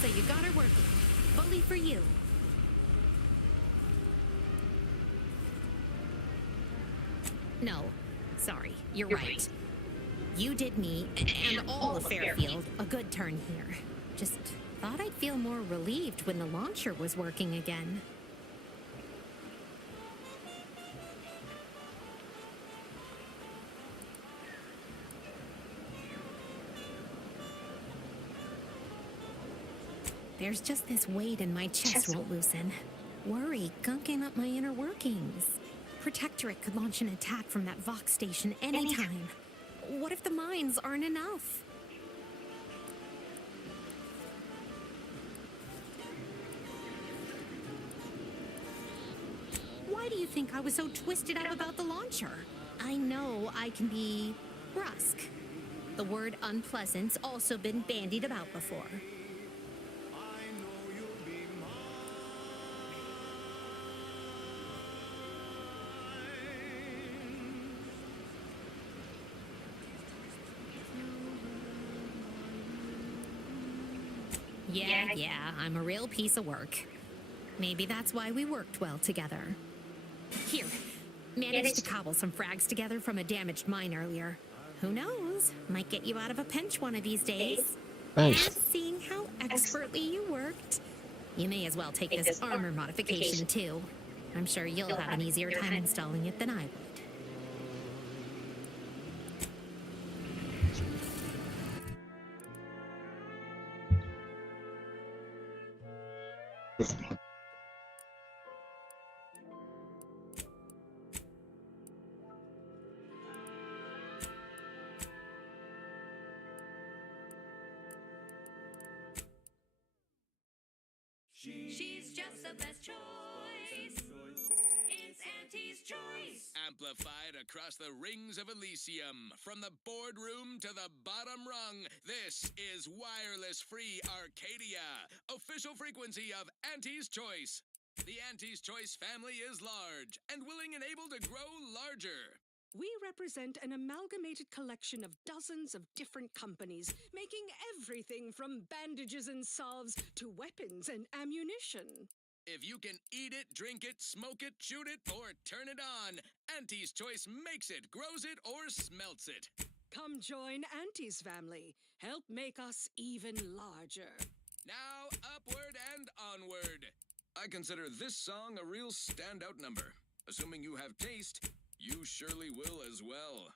So you got her working. Bully for you. No, sorry, you're right. You did me, and all of Fairfield, a good turn here. Just thought I'd feel more relieved when the launcher was working again. There's just this weight in my chest won't loosen. Worry gunking up my inner workings. Protectorate could launch an attack from that Vox station anytime. What if the mines aren't enough? you think I was so twisted up about the launcher? I know I can be brusque. The word unpleasant's also been bandied about before. Yeah, I'm a real piece of work. Maybe that's why we worked well together. Here, managed to cobble some frags together from a damaged mine earlier. Who knows? Might get you out of a pinch one of these days. Thanks. And seeing how expertly you worked, you may as well take this armor modification too. I'm sure you'll have an easier time installing it than I would. She's just the best choice. It's Auntie's choice. Amplified across the rings of Elysium, from the boardroom to the bottom rung, this is wireless free Arcadia, official frequency of Auntie's Choice. The Auntie's Choice family is large and willing and able to grow larger. We represent an amalgamated collection of dozens of different companies, making everything from bandages and salves to weapons and ammunition. If you can eat it, drink it, smoke it, shoot it, or turn it on, Auntie's Choice makes it, grows it, or smelts it. Come join Auntie's family. Help make us even larger. Now, upward and onward. I consider this song a real standout number. Assuming you have taste, you surely will as well.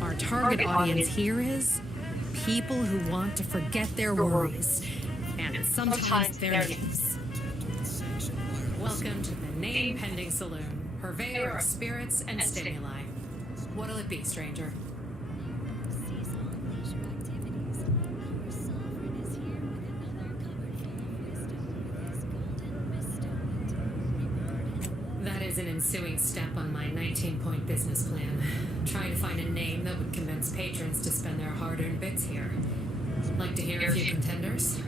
Our target audience here is people who want to forget their worries, and sometimes their names. Welcome to the name-pending saloon, purveyor of spirits and stimuli. What'll it be, stranger? That is an ensuing step on my 19-point business plan. Trying to find a name that would convince patrons to spend their hard-earned bits here. Like to hear a few contenders?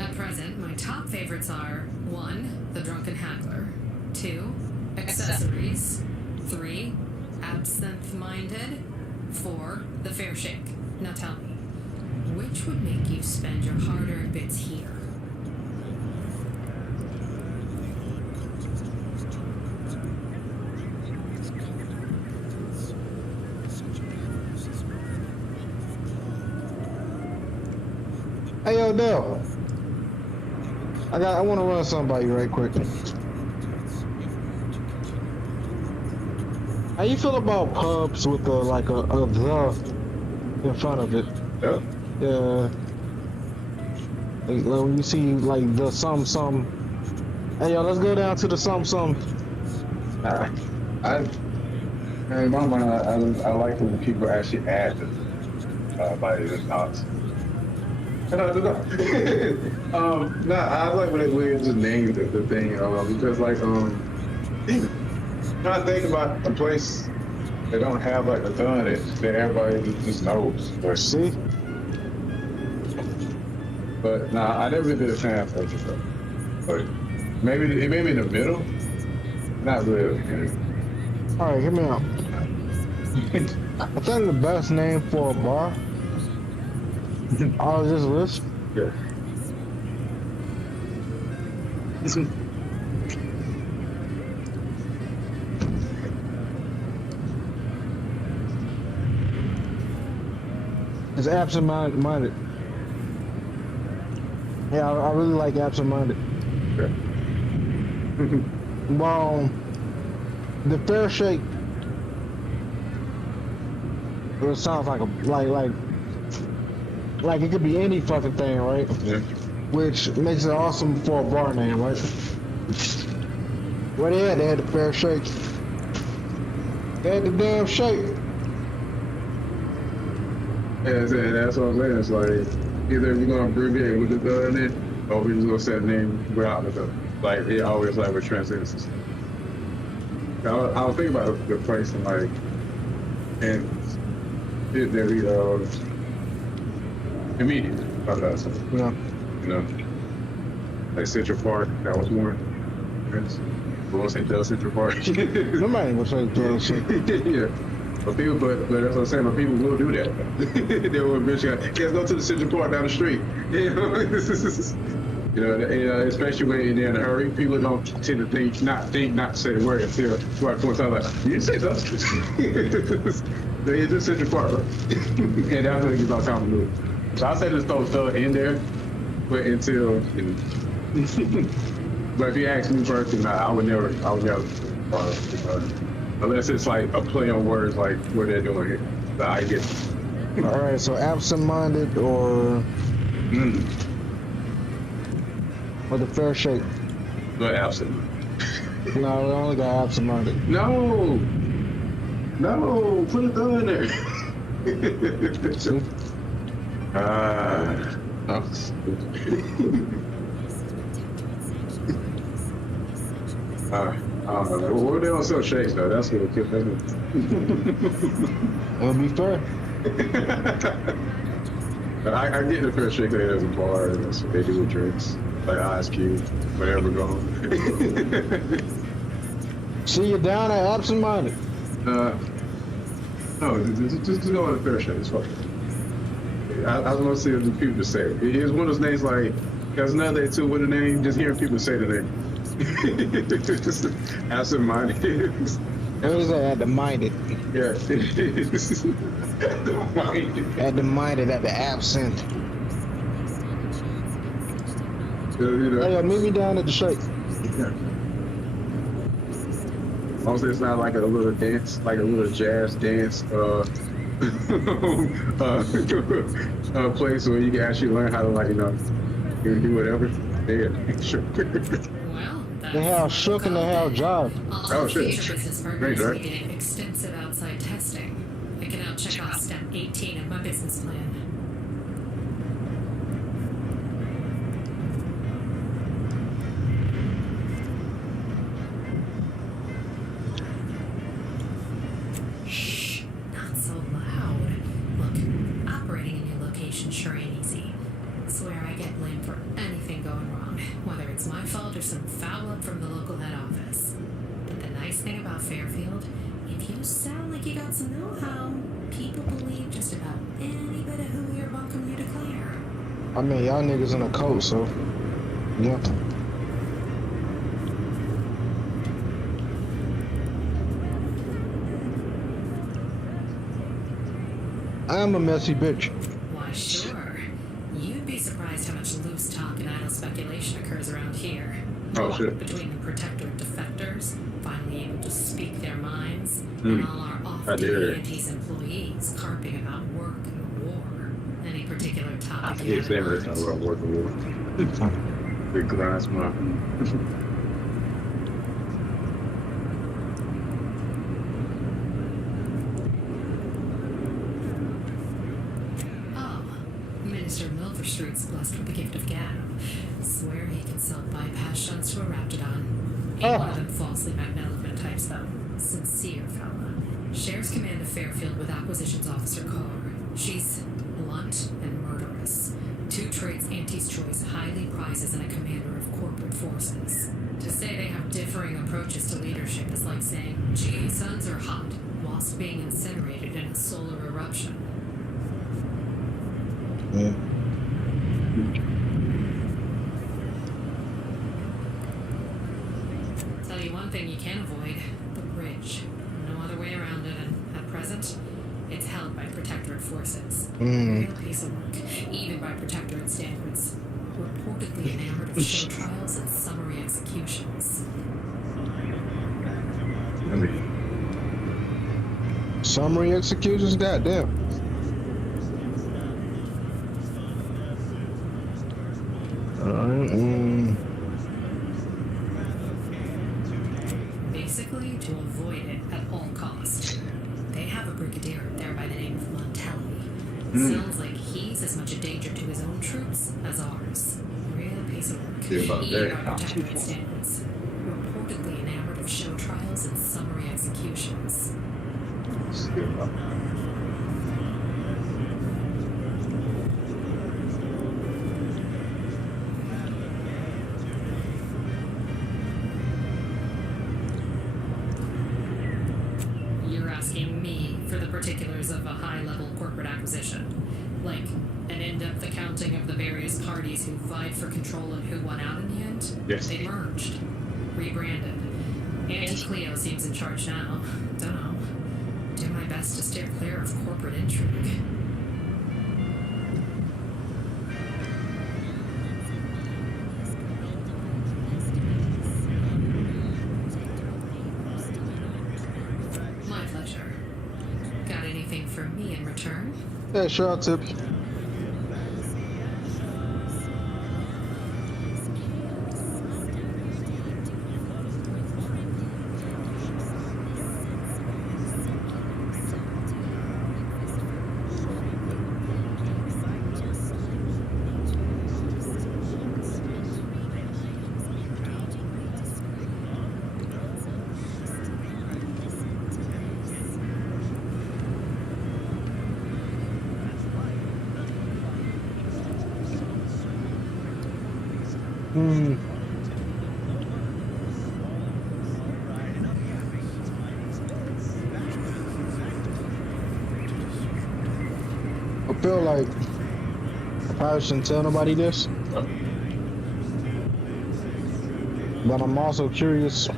At present, my top favorites are 1. The Drunken Haggler, 2. Accessories, 3. Absinthe-Minded, 4. The Fair Shake. Now tell me, which would make you spend your hard-earned bits here? Hey, yo, Dell. I want to run something by you right quick. How you feel about pubs with a the in front of it? Yeah. Yeah. Like when you see like the some. Hey, yo, let's go down to the some. In my mind, I like when people actually add by the thoughts. No, I like when they just name the thing, because trying to think about a place that don't have like a ton that everybody just knows. But see, but nah, I never been a fan of it though. But maybe in the middle, not really. All right, hear me out. I think the best name for a bar Oh, is this a list? Yeah. It's absent-minded. Yeah, I really like absent-minded. Yeah. Well, the fair shake. It sounds like like it could be any fucking thing, right? Yeah. Which makes it awesome for a bar name, right? What they had the fair shake. They had the damn shake. Yeah, that's what I'm saying. It's like either we're gonna abbreviate with the in it, or we're just gonna set the name without the like it always like with transcendence. I was thinking about the place and like and it very immediate about that. So, Yeah. you know, like Central Park. That was more. We won't say Del Central Park. Nobody will say Del Central. Yeah. But that's what I'm saying. But people will do that. They will eventually. Let's go to the Central Park down the street. You know, especially when they're in a hurry, people don't tend to not to say the word until right points out like, you didn't say that. They just Central Park, right? And that's when it gets all convoluted. So I say just throw stuff in there, but until. But if you ask me personally, I would never. Unless it's like a play on words like what they're doing here. But I get it. All right, so absent-minded or the fair shake. But absent. No, we only got absent-minded. No, put a thumb in there. I don't know. What they don't sell shakes though? That's what it killed me. It'll be fair. But I get the fair shake there as a bar, and that's what they do with drinks, like Ice Cube, whatever going. See you down at absent-minded. No, just go on the fair shake. It's fine. I want to see if the people just say it. It's one of those names like there's another day too with the name. Just hearing people say the name. Absent-minded. What is that? At the minded. Yeah. At the minded, at the absent. Hey, meet me down at the shake. Yeah. Also, it's not like a little dance, like a little jazz dance place where you can actually learn how to, like, you know, do whatever. Yeah, sure. They have shook and they have jive. Oh, shit. Future business partners Great, are right? getting extensive outside testing. I can now check off step 18 of my business plan. Shh, not so loud. Look, operating a new location sure ain't easy. Swear I get blamed for anything going wrong, whether it's my fault or some foul up from the local head office. But the nice thing about Fairfield, if you sound like you got some know-how, people believe just about any bit of who you're welcome you declare. I mean, y'all niggas in a cult, so yeah. I'm a messy bitch. Why, sure. You'd be surprised how much loose talk and idle speculation occurs around here. Oh, shit. Between the protectorate defectors, finally able to speak their minds, and all our off-duty antis employees carping about work and war. Any particular topic you have in mind? That's not work and war. Big glass mouth. Minister Milford Street's blessed with the gift of Gato. Swear he can sell bypass shunts to a Raptidon. Ain't one of them falsely magniloquent types, though. Sincere fella. Shares command of Fairfield with Acquisitions Officer Carr. She's blunt and murderous. Two traits Auntie's Choice highly prizes in a commander of corporate forces. To say they have differing approaches to leadership is like saying, gee, suns are hot, whilst being incinerated in a solar eruption. Yeah. Tell you one thing you can't avoid: the bridge. No other way around it, and at present, it's held by Protectorate forces. Real piece of work, even by Protectorate standards. Reportedly enamored of show trials and summary executions. Summary executions? Goddamn. Basically, to avoid it at all costs. They have a brigadier up there by the name of Montelli. Sounds like he's as much a danger to his own troops as ours. Real piece of work. Even by Protectorate standards. Reportedly enamored of show trials and summary executions. You're asking me for the particulars of a high-level corporate acquisition. Like, an in-depth accounting of the various parties who vied for control and who won out in the end? Yes. They merged. Rebranded. Auntie Cleo seems in charge now. Don't know. Do my best to steer clear of corporate intrigue. My pleasure. Got anything for me in return? Yeah, sure, I'll tip you. I feel like I probably shouldn't tell nobody this, but I'm also curious.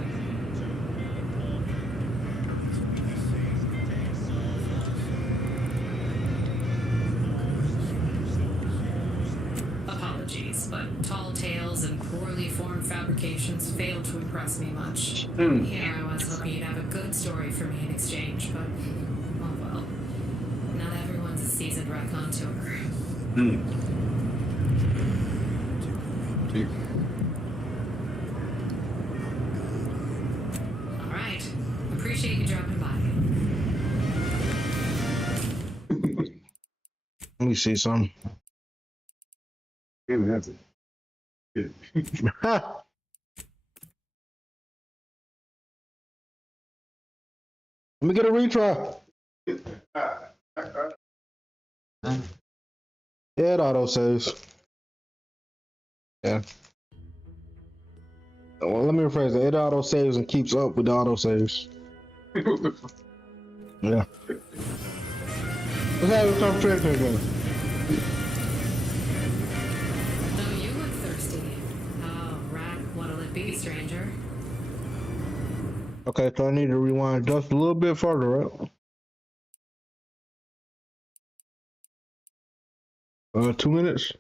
Apologies, but tall tales and poorly formed fabrications failed to impress me much. Here I was hoping you'd have a good story for me in exchange, but, oh well. Not everyone's a seasoned raconteur. Alright. Appreciate you dropping by. Let me see some. Let me get a retry. Yeah, it auto saves. Yeah. Well, let me rephrase it. It auto saves and keeps up with the auto saves. Yeah. Let's have a conversation again. Though you look thirsty. Oh, rack, what'll it be, stranger? Okay, so I need to rewind just a little bit further, right? 2 minutes.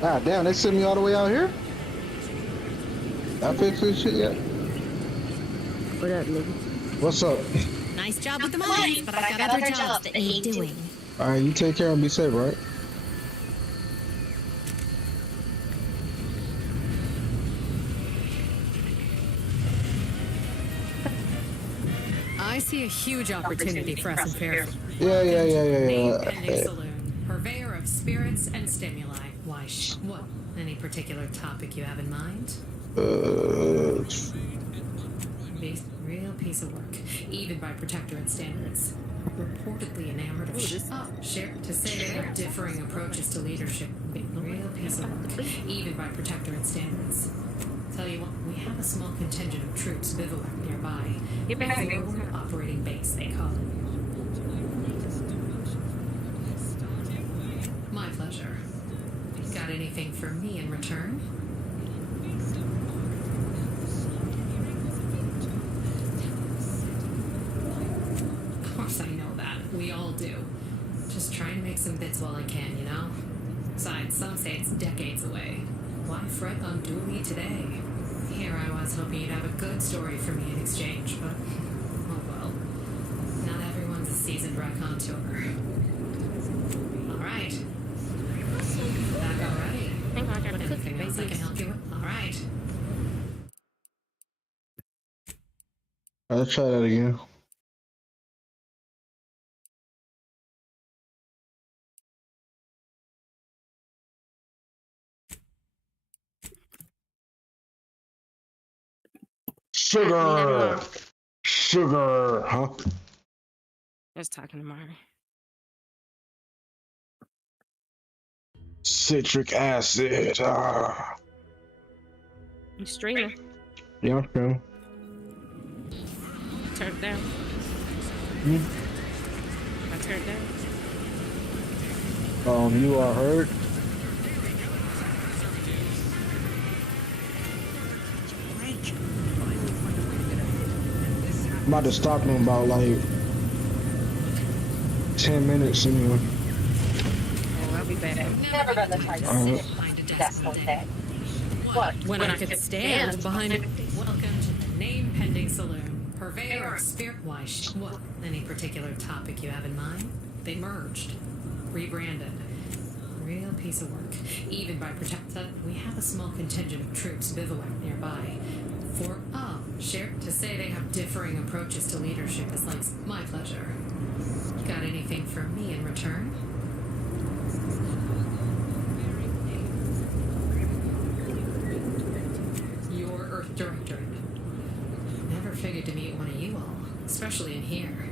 God damn, they sent me all the way out here? I fixed this shit yet? What up, nigga? What's up? Nice job with the mines, but I've got other jobs that need doing. Alright, you take care and be safe, right? I see a huge opportunity for us in Fairfield. Yeah. Pending saloon, purveyor of spirits and stimuli. Why, what? Any particular topic you have in mind? Real piece of work, even by Protectorate standards. Reportedly enamored of share to say they have differing approaches to leadership. Real piece of work, even by Protectorate standards. Tell you what, we have a small contingent of troops bivouac nearby. Get behind me. Operating base, they call it. My pleasure. Got anything for me in return? Of course I know that. We all do. Just trying to make some bits while I can, you know? Besides, some say it's decades away. Why fret unduly today? Here I was hoping you'd have a good story for me in exchange, but... oh well. Not everyone's a seasoned raconteur. Alright. Back already? Hang on, I gotta cook Anything else I can help you with? Alright. Let's try that again. Sugar! Sugar! Huh? I was talking to Mari. Citric acid. Ah. You streaming? Yeah, I'm streaming. Turn it down. I turned it down. You are hurt. I'm about to stop in about like 10 minutes anyway. Oh, I'll be back. Never been the type to sit. That's okay. What? When I could stand behind it. Welcome to the Name Pending Saloon. Purveyor of Spirit. Why? What? Any particular topic you have in mind? They merged. Rebranded. Real piece of work. Even by Protecta, we have a small contingent of troops bivouac nearby. Share to say they have differing approaches to leadership is like my pleasure. Got anything for me in return? Your Earth Directorate. Never figured to meet one of you all, especially in here.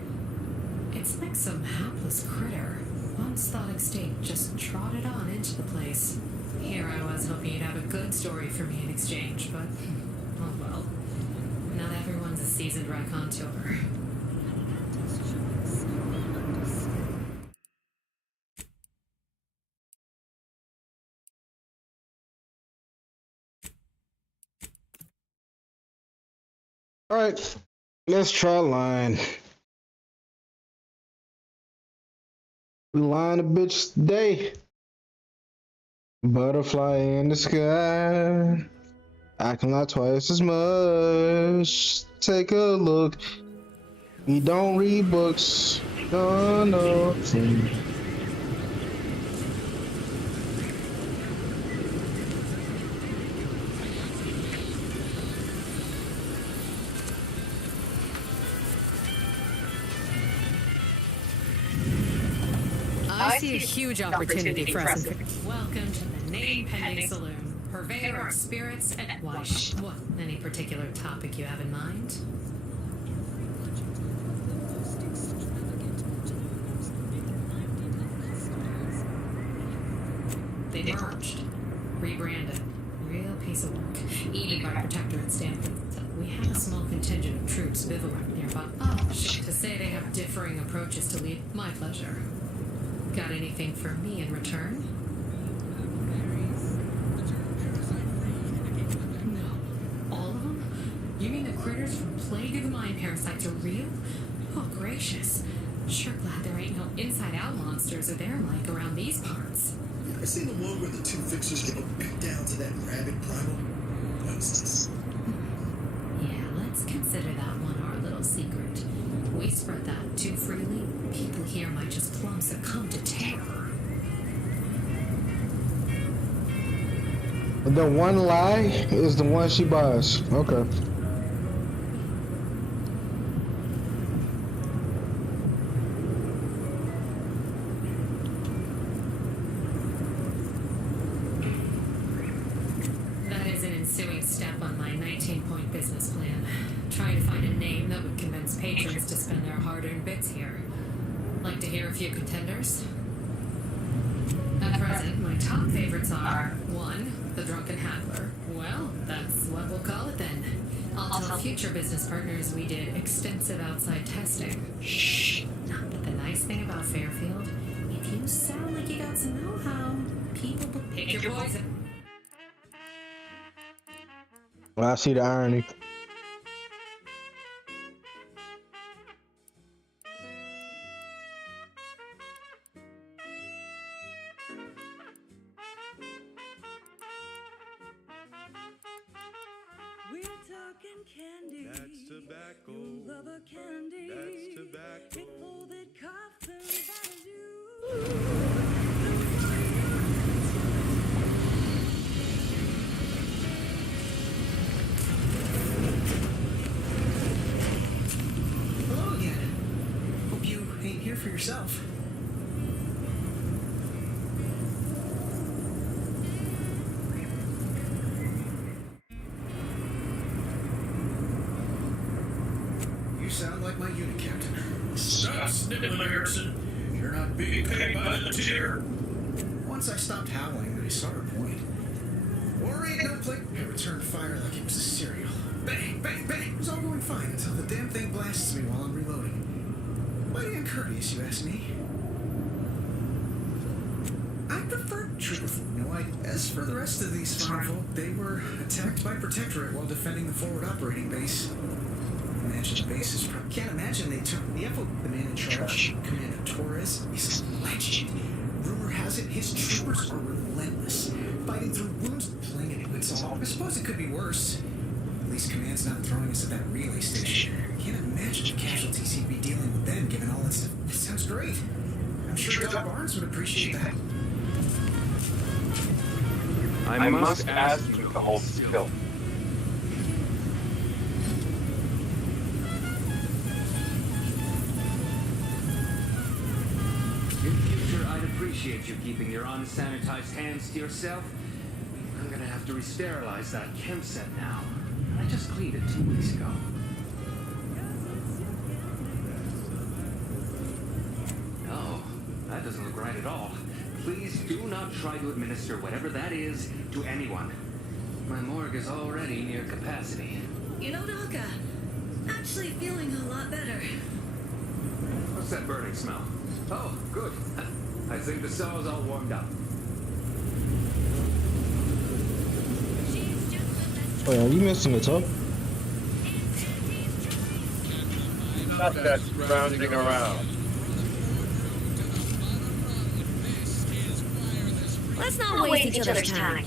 It's like some hapless critter. Once thought extinct, just trotted on into the place. Here I was hoping you'd have a good story for me in exchange, but oh well. Not everyone's a seasoned raconteur. Alright, let's try line. We line a bitch today. Butterfly in the sky. Acting like twice as much. Take a look. We don't read books. No, no. I see a huge opportunity for us. Welcome to the Name Pending Saloon. Purveyor of spirits and why? What? Any particular topic you have in mind? They merged, rebranded. Real piece of work. Even by Protectorate standards. We have a small contingent of troops bivouac nearby. To say they have differing approaches to lead. My pleasure. Got anything for me in return? No. All of them? You mean the critters from Plague of the Mind parasites are real? Oh, gracious. Sure glad there ain't no inside-out monsters or they're like around these parts. You ever seen the one where the two fixers get beat down to that rabid primal? Nonsense. Yeah, let's consider that one our little secret. We spread that too freely, people here might just plumb succumb to terror. The one lie is the one she buys. Okay. ensuing step on my 19-point business plan. Trying to find a name that would convince patrons to spend their hard-earned bits here. Like to hear a few contenders? At present, my top favorites are 1. The Drunken Haggler. Well, that's what we'll call it then. I'll tell future business partners we did extensive outside testing. Shh. But the nice thing about Fairfield, if you sound like you got some know-how, people will pick your poison. Well, I see the irony. We're talking candy. That's tobacco. You love a candy. That's tobacco. Before that cough comes out of you. Hello again. Hope you ain't here for yourself. You sound like my unit captain. Stop sniffling, Harrison. You're not being paid by the tier. Once I stopped howling, I saw her point. War ain't no play. I returned fire like it was a cereal. Bang, bang, bang. It was all going fine until the damn thing blasts me while I'm reloading. Mighty uncourteous, you ask me. I prefer truth. As for the rest of these fine folk, they were attacked by Protectorate while defending the forward operating base. Imagine the base is can't imagine they took the FO. The man in charge, Commander Torres, is a legend. Rumor has it his troopers are relentless, fighting through wounds, playing it wits all. I suppose it could be worse. At least Command's not throwing us at that relay station. Can't imagine the casualties he'd be dealing with then, given all that stuff. It sounds great. I'm sure Doc Barnes would appreciate that. I must ask you to hold still. In future, I'd appreciate you keeping your unsanitized hands to yourself. I'm gonna have to re-sterilize that chem set now. I just cleaned it 2 weeks ago. No, that doesn't look right at all. Please do not try to administer whatever that is to anyone. My morgue is already near capacity. You know, Doc, I'm actually feeling a lot better. What's that burning smell? Oh, good. I think the cell's all warmed up. Oh, are you missing the top? Not that rounding around. Let's not waste each other's time.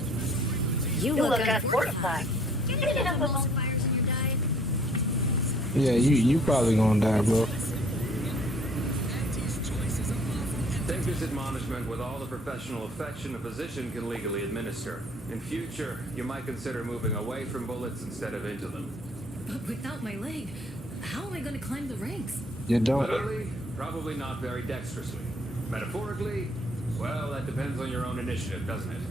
You look unfortified. You didn't have the most fires in your diet. Yeah, you probably gonna die, bro. Take this admonishment with all the professional affection a physician can legally administer. In future, you might consider moving away from bullets instead of into them. But without my leg, how am I going to climb the ranks? You don't. Literally, probably not very dexterously. Metaphorically, well, that depends on your own initiative, doesn't it?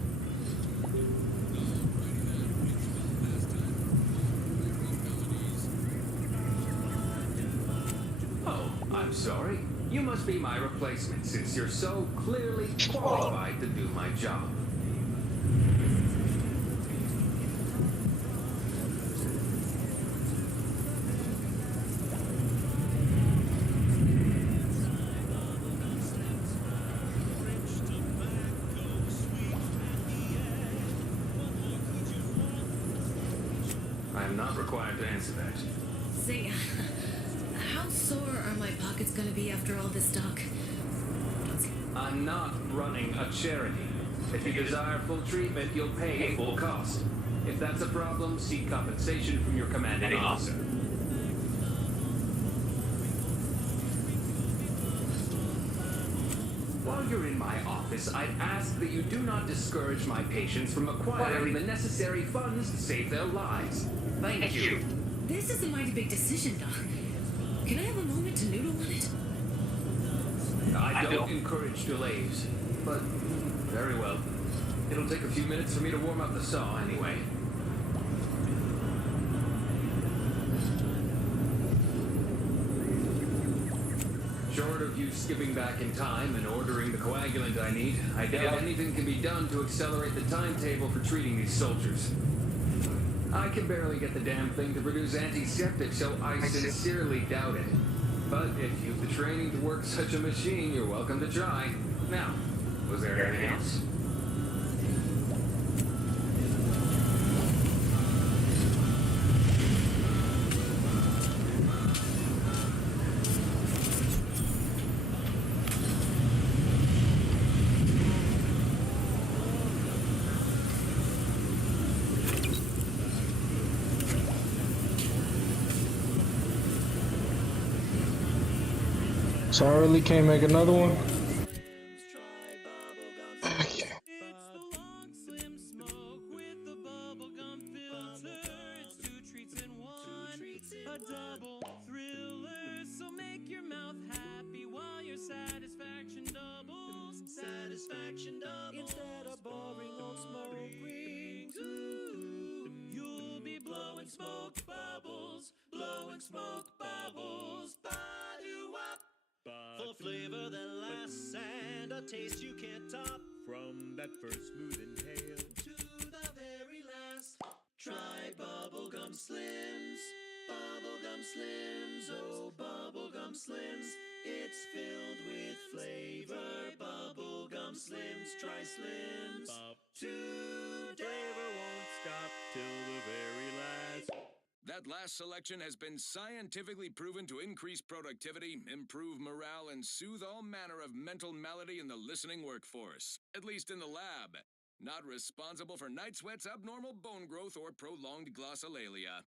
Oh, I'm sorry. You must be my replacement since you're so clearly qualified to do my job. I am not required to answer that. Say, how sore are my pockets going to be after all this, Doc? I'm not running a charity. If you desire full treatment, you'll pay full cost. If that's a problem, seek compensation from your commanding officer. While you're in my office, I'd ask that you do not discourage my patients from acquiring the necessary funds to save their lives. Thank you. This is a mighty big decision, Doc. Can I have a moment to noodle on it? I don't encourage delays, but very well. It'll take a few minutes for me to warm up the saw anyway. you skipping back in time and ordering the coagulant I need, I doubt anything can be done to accelerate the timetable for treating these soldiers. I can barely get the damn thing to produce antiseptic, so I sincerely doubt it. But if you've the training to work such a machine, you're welcome to try. Now, was there anything else? So I really can't make another one? Instead of boring old smoke rings, ooh, you'll be blowing smoke bubbles, Ba-do-wop. For flavor that lasts and a taste you can't top. From that first smooth inhale to the very last. Try Bubblegum Slims, Bubblegum Slims, oh Bubblegum Slims. It's filled with flavor, Bubblegum Slims, try Slims. Today flavor won't stop till the very last. That last selection has been scientifically proven to increase productivity, improve morale, and soothe all manner of mental malady in the listening workforce, at least in the lab. Not responsible for night sweats, abnormal bone growth, or prolonged glossolalia.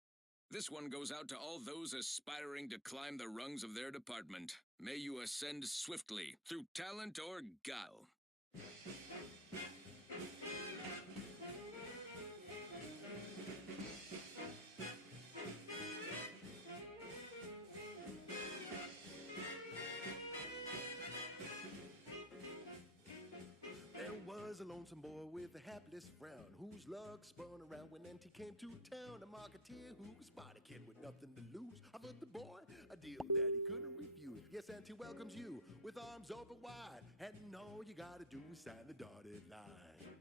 This one goes out to all those aspiring to climb the rungs of their department. May you ascend swiftly, through talent or guile. There was a lonesome boy with a hapless frown, whose luck spun around when NT came to town. A marketeer who spotted a kid with nothing to lose, offered the boy a deal that he couldn't refuse. Yes, NT welcomes you with arms open wide, and all you gotta do is sign the dotted line.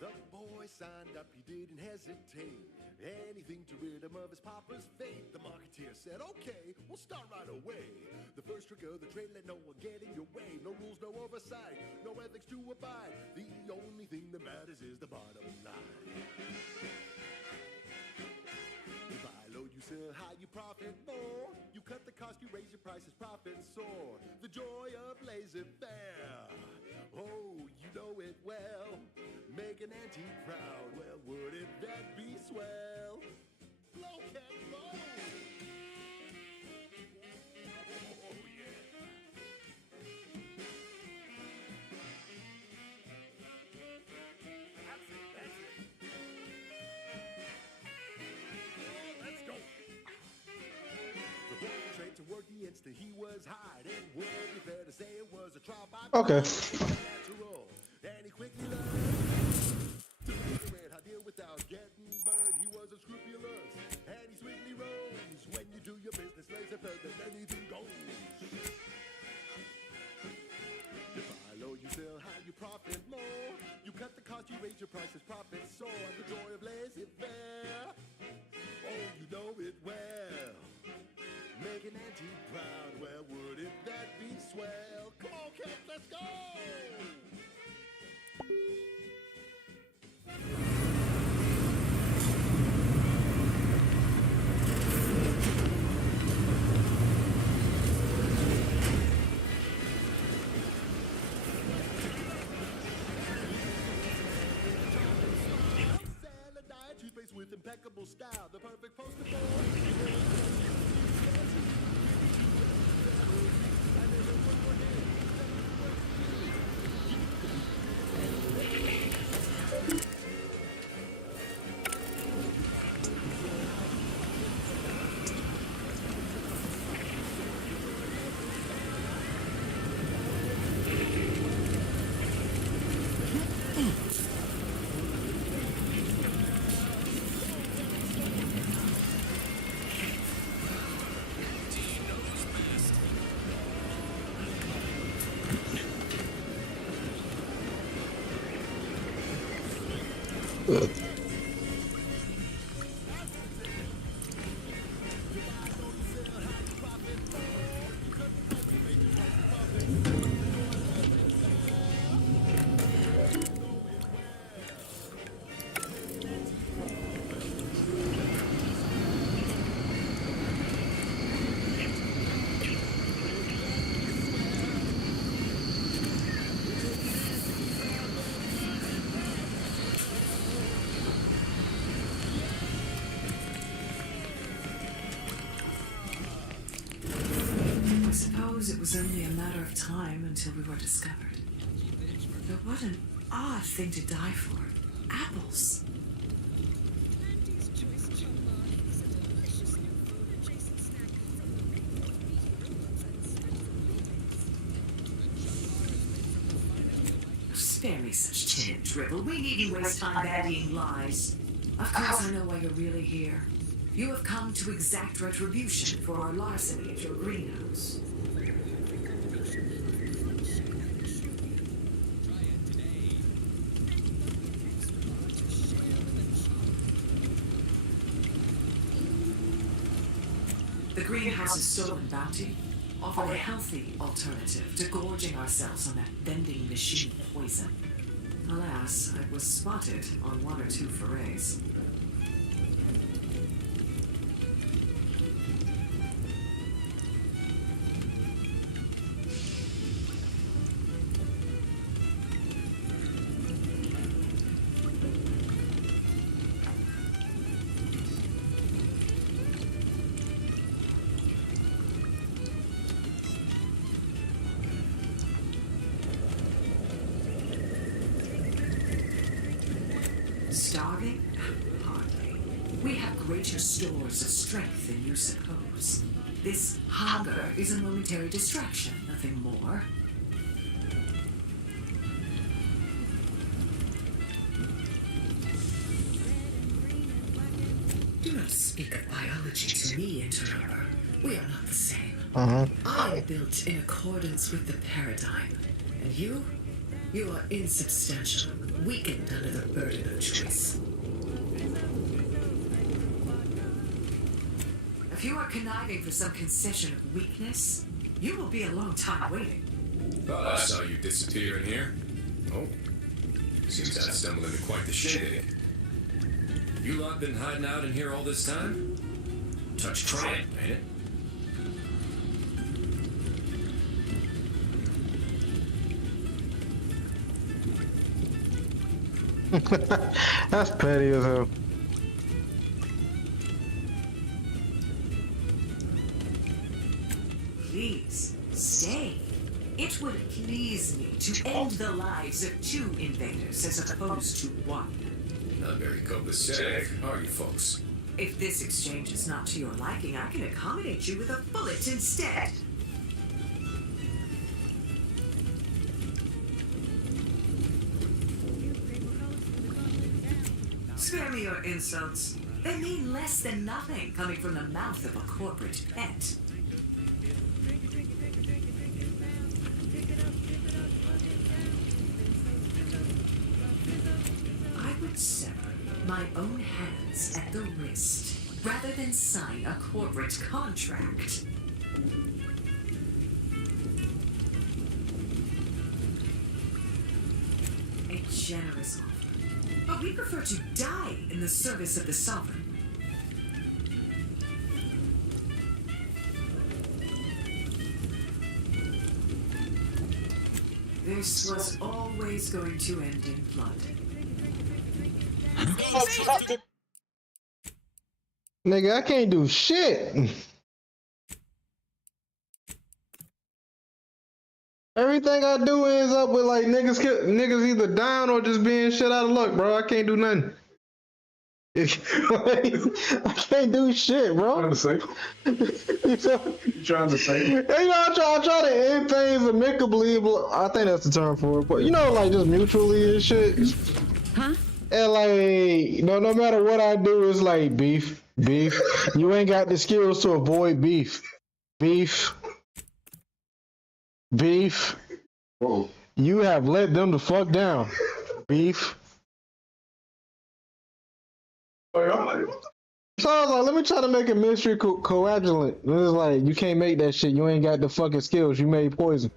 The boy signed up, he didn't hesitate. Anything to rid him of his papa's fate. The marketeer said, okay, we'll start right away. The first trick of the trade, let no one get in your way. No rules, no oversight, no ethics to abide. The only thing that matters is the bottom line. You buy low, you sell high, you profit more. You cut the cost, you raise your prices, profits soar. The joy of laissez-faire. Oh, you know it well. Make an auntie proud. Well, wouldn't that be swell? Blow, cat, blow. Oh, yeah. That's it, that's it. Let's go. The boy was trained to work the instant he was hired. It would be fair to say it was a trial by Okay. natural. And he quickly learned to make a red hot deal without getting burned. He was unscrupulous and he swiftly rose. When you do your business, laissez-faire, then anything goes. You buy low, you sell high, you profit more. You cut the cost, you raise your prices, profits soar. The joy of laissez-faire. Oh, you know it well. Make an auntie proud. Well, wouldn't that be swell? Come on, kids, let's go! Salad diet, toothpaste with impeccable style. The perfect poster boy. I suppose it was only a matter of time until we were discovered. But what an odd thing to die for. Apples. Spare me such tin and dribble. We needn't waste time bandying lies. Of course I know why you're really here. You have come to exact retribution for our larceny at your greenhouse. The greenhouse's stolen bounty offered a healthy alternative to gorging ourselves on that vending machine poison. Alas, I was spotted on one or two forays. Starving? Hardly. We have greater stores of strength than you suppose. This hunger is a momentary distraction, nothing more. Do not speak of biology to me, interloper. We are not the same. I am built in accordance with the paradigm. And you? You are insubstantial, weakened under the burden of choice. If you are conniving for some concession of weakness, you will be a long time waiting. Thought I saw you disappear in here. Oh, seems I stumbled into quite the shindig. You lot been hiding out in here all this time? Touch trying, ain't it? That's petty as hell. Please, stay. It would please me to end the lives of two invaders as opposed to one. Not very copacetic, are you folks? If this exchange is not to your liking, I can accommodate you with a bullet instead. Spare me your insults. They mean less than nothing coming from the mouth of a corporate pet. I would sever my own hands at the wrist rather than sign a corporate contract. A generous offer. But we prefer to die in the service of the sovereign. This was always going to end in blood. Nigga, I can't do shit. Everything I do ends up with like niggas either down or just being shit out of luck, bro. I can't do nothing. I can't do shit, bro. Trying to say. You trying to say? You know, I try to end things amicably. I think that's the term for it. But you know, like just mutually and shit. Huh? And like, no matter what I do, it's like beef. You ain't got the skills to avoid beef. Whoa. You have let them the fuck down. Beef. Oh, yeah, I'm like, what the? So I was like, let me try to make a mystery coagulant. And it was like, you can't make that shit. You ain't got the fucking skills. You made poison.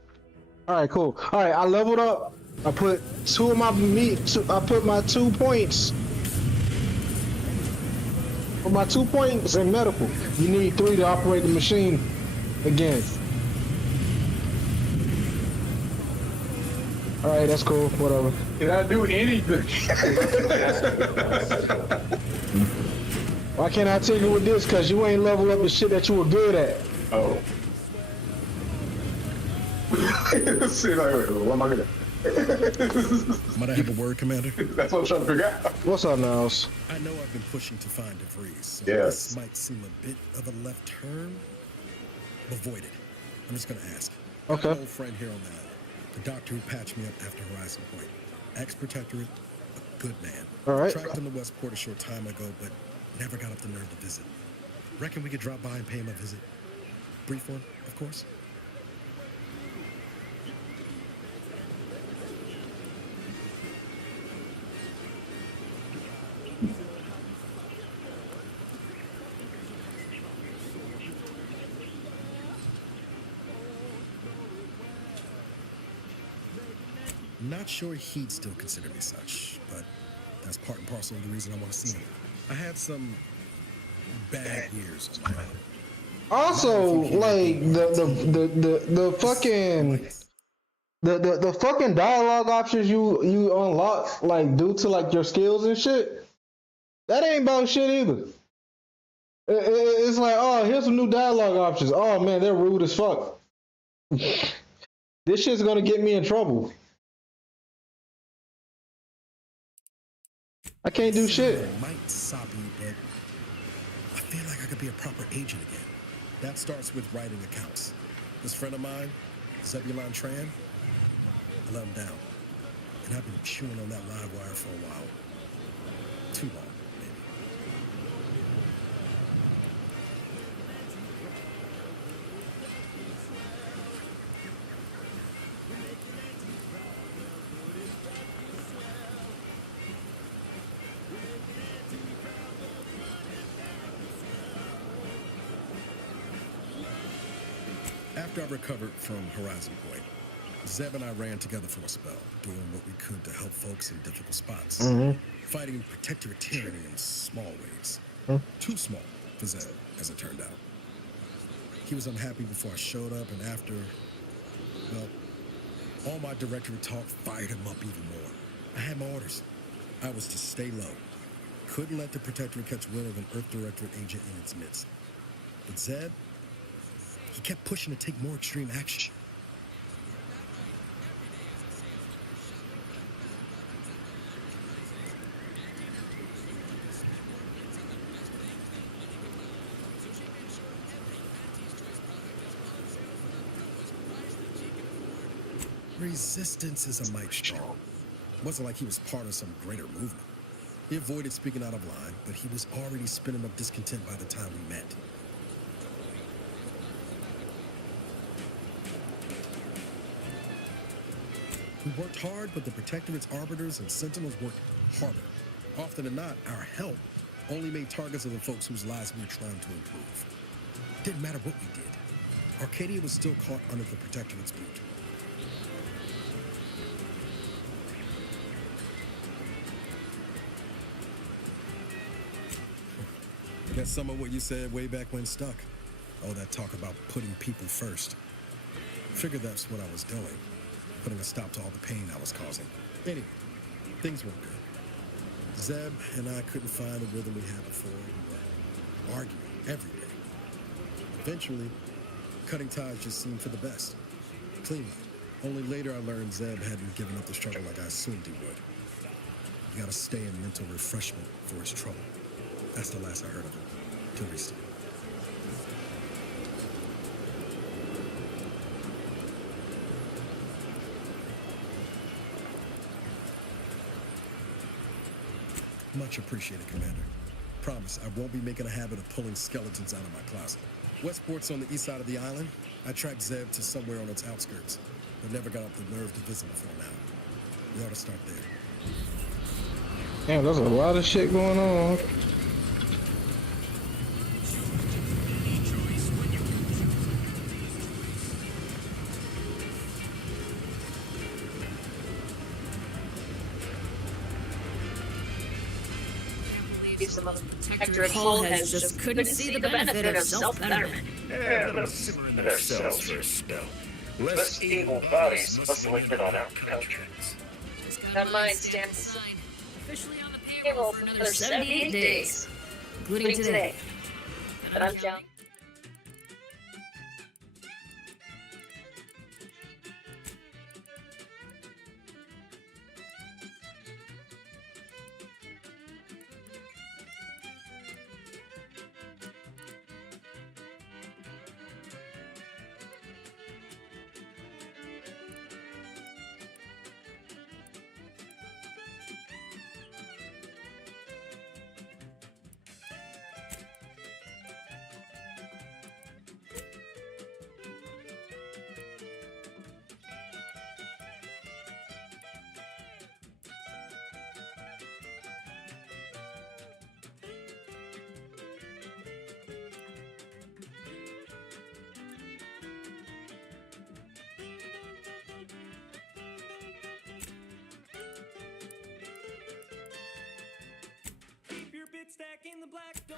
All right, cool. All right, I leveled up. I put two of my meat. I put my 2 points. For my 2 points in medical. You need 3 to operate the machine again. All right, that's cool. Whatever. Did I do anything? Why can't I tinker with this? Cause you ain't level up the shit that you were good at. Oh. See, like, wait, what am I gonna? Might I have a word, Commander? That's what I'm trying to figure out. What's up, Niles? I know I've been pushing to find debris, so Yes. this might seem a bit of a left turn. Avoid it. I'm just gonna ask. Okay. An old friend here on the island, the doctor who patched me up after Horizon Point, ex-protectorate, a good man. All right. Tracked him to Westport a short time ago, but never got up the nerve to visit. Reckon we could drop by and pay him a visit. Brief one, of course. Not sure he'd still consider me such, but that's part and parcel of the reason I want to see him. I had some bad years on my own. Also, like the fucking the fucking dialogue options you unlock like due to like your skills and shit. That ain't about shit either. It's like, oh, here's some new dialogue options. Oh man, they're rude as fuck. This shit's gonna get me in trouble. I can't do shit. Might soppy, but I feel like I could be a proper agent again. That starts with writing accounts. This friend of mine, Zebulon Tran, I let him down. And I've been chewing on that live wire for a while. Too long, maybe. After I recovered from Horizon Point, Zeb and I ran together for a spell, doing what we could to help folks in difficult spots. Fighting protectorate tyranny in small ways. Too small for Zeb, as it turned out. He was unhappy before I showed up, and after, well, all my directorate talk fired him up even more. I had my orders. I was to stay low. Couldn't let the protectorate catch wind of an Earth Directorate agent in its midst. But Zeb, he kept pushing to take more extreme action. Resistance is a mic strong. Wasn't like he was part of some greater movement. He avoided speaking out of line, but he was already spinning up discontent by the time we met. We worked hard, but the Protectorate's Arbiters and Sentinels worked harder. Often than not, our help only made targets of the folks whose lives we were trying to improve. Didn't matter what we did. Arcadia was still caught under the Protectorate's boot. Guess some of what you said way back when stuck. All that talk about putting people first. Figured that's what I was doing. Putting a stop to all the pain I was causing. Anyway, things weren't good. Zeb and I couldn't find the rhythm we had before. We were arguing every day. Eventually, cutting ties just seemed for the best. Cleanly. Only later I learned Zeb hadn't given up the struggle like I assumed he would. You gotta stay in mental refreshment for his trouble. That's the last I heard of him. Till recently. Much appreciated, Commander. Promise, I won't be making a habit of pulling skeletons out of my closet. Westport's on the east side of the island. I tracked Zeb to somewhere on its outskirts, but never got up the nerve to visit before now. We ought to start there. Damn, there's a lot of shit going on. Use the most protectorate Hull has just couldn't see the benefit of self-betterment. Yeah, let us simmer in their cells for a spell. Less able bodies must live on our couches. That mind stands officially on the payroll for another 78 days, including today. But I'm down.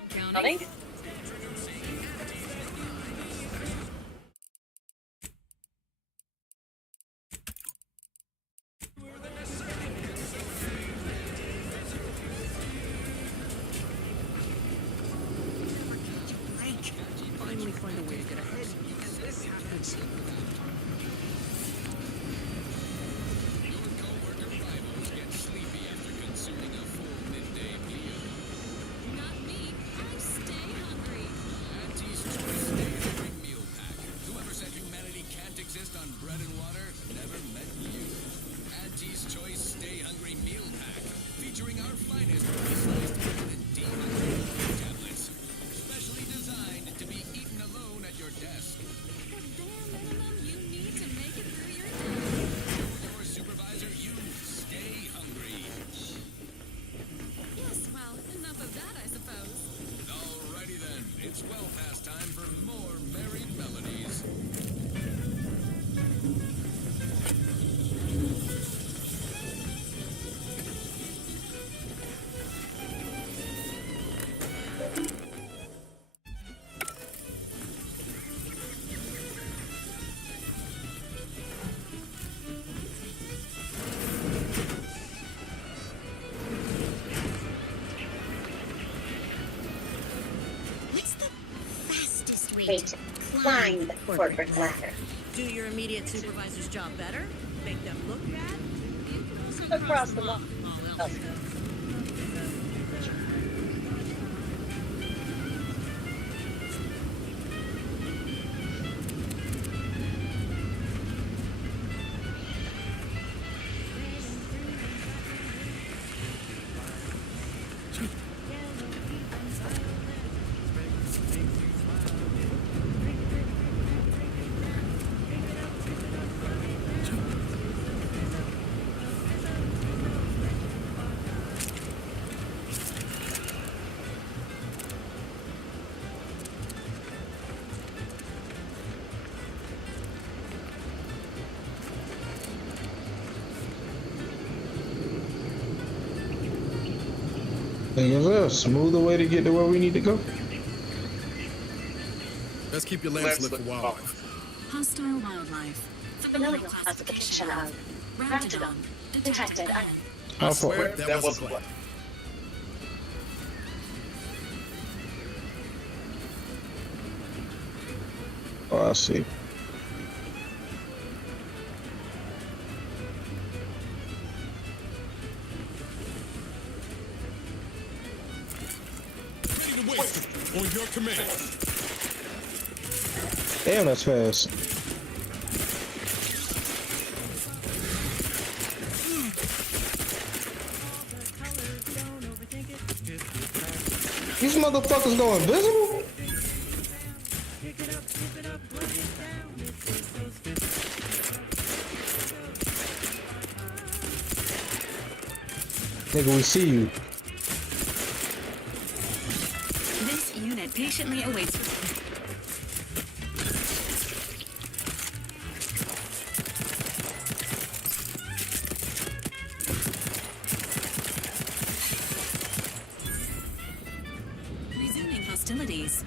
Counting. Finally find a way to get ahead, and this happens. Your co-worker rivals get sleepy after consuming a full midday meal. Not me. I stay hungry. Auntie's Choice Stay Hungry Meal Pack. Whoever said humanity can't exist on bread and water never met you. Auntie's Choice Stay Hungry Meal Pack, featuring our finest pre-sliced vitamin D tablets, specially designed to be eaten alone at your desk. The bare minimum you need to make it through your day. Your supervisor, you stay hungry. Yes, well, enough of that, I suppose. Alrighty then, it's well past time for more merry melodies. What's the fastest way to climb the corporate ladder? Do your immediate supervisor's job better? Make them look bad? Across the lawn. Think is there a smoother way to get to where we need to go? Let's keep your lamps lit for wildlife. Hostile wildlife. Familiar classification of Raptidon detected. How far? Swear that was a play. Oh, I see. Ready to wait. On your command. Damn, that's fast. These motherfuckers go invisible? Nigga, we see you. This unit patiently awaits. hostilities.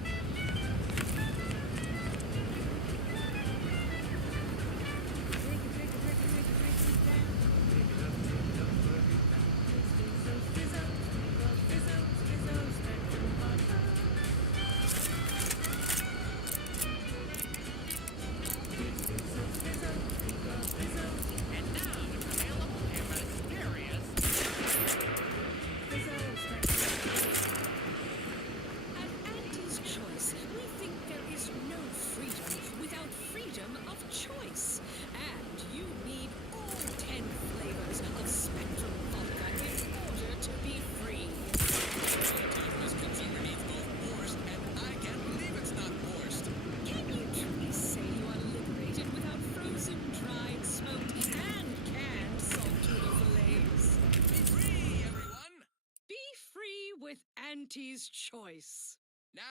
Auntie's choice. Now,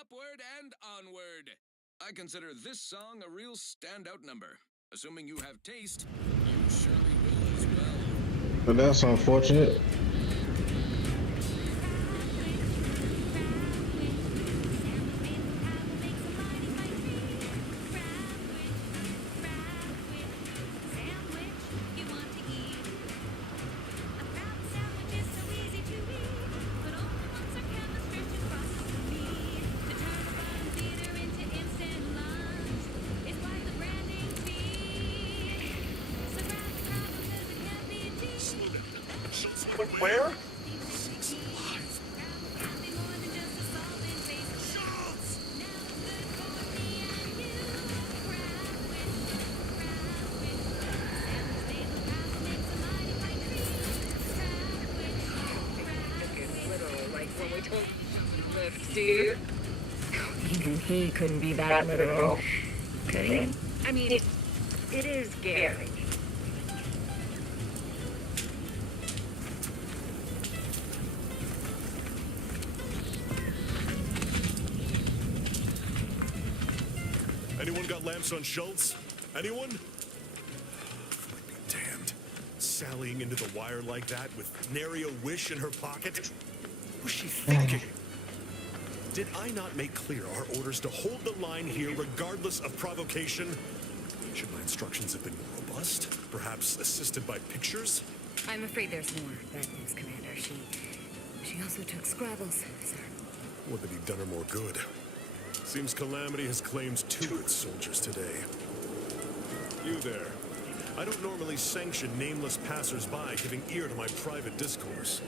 upward and onward. I consider this song a real standout number. Assuming you have taste, you surely will as well. But that's unfortunate. Where? Like when we told lift, dude. Even he couldn't be that literal, could he? I mean, it is Gary. Anyone got lamps on Schultz? Anyone? Might be damned. Sallying into the wire like that with nary a wish in her pocket? What was she thinking? Did I not make clear our orders to hold the line here regardless of provocation? Should my instructions have been more robust? Perhaps assisted by pictures? I'm afraid there's more bad news, Commander. She also took Scrabbles, sir. Would that he'd done her more good. Seems Calamity has claimed 2 good soldiers today. You there. I don't normally sanction nameless passers-by giving ear to my private discourse.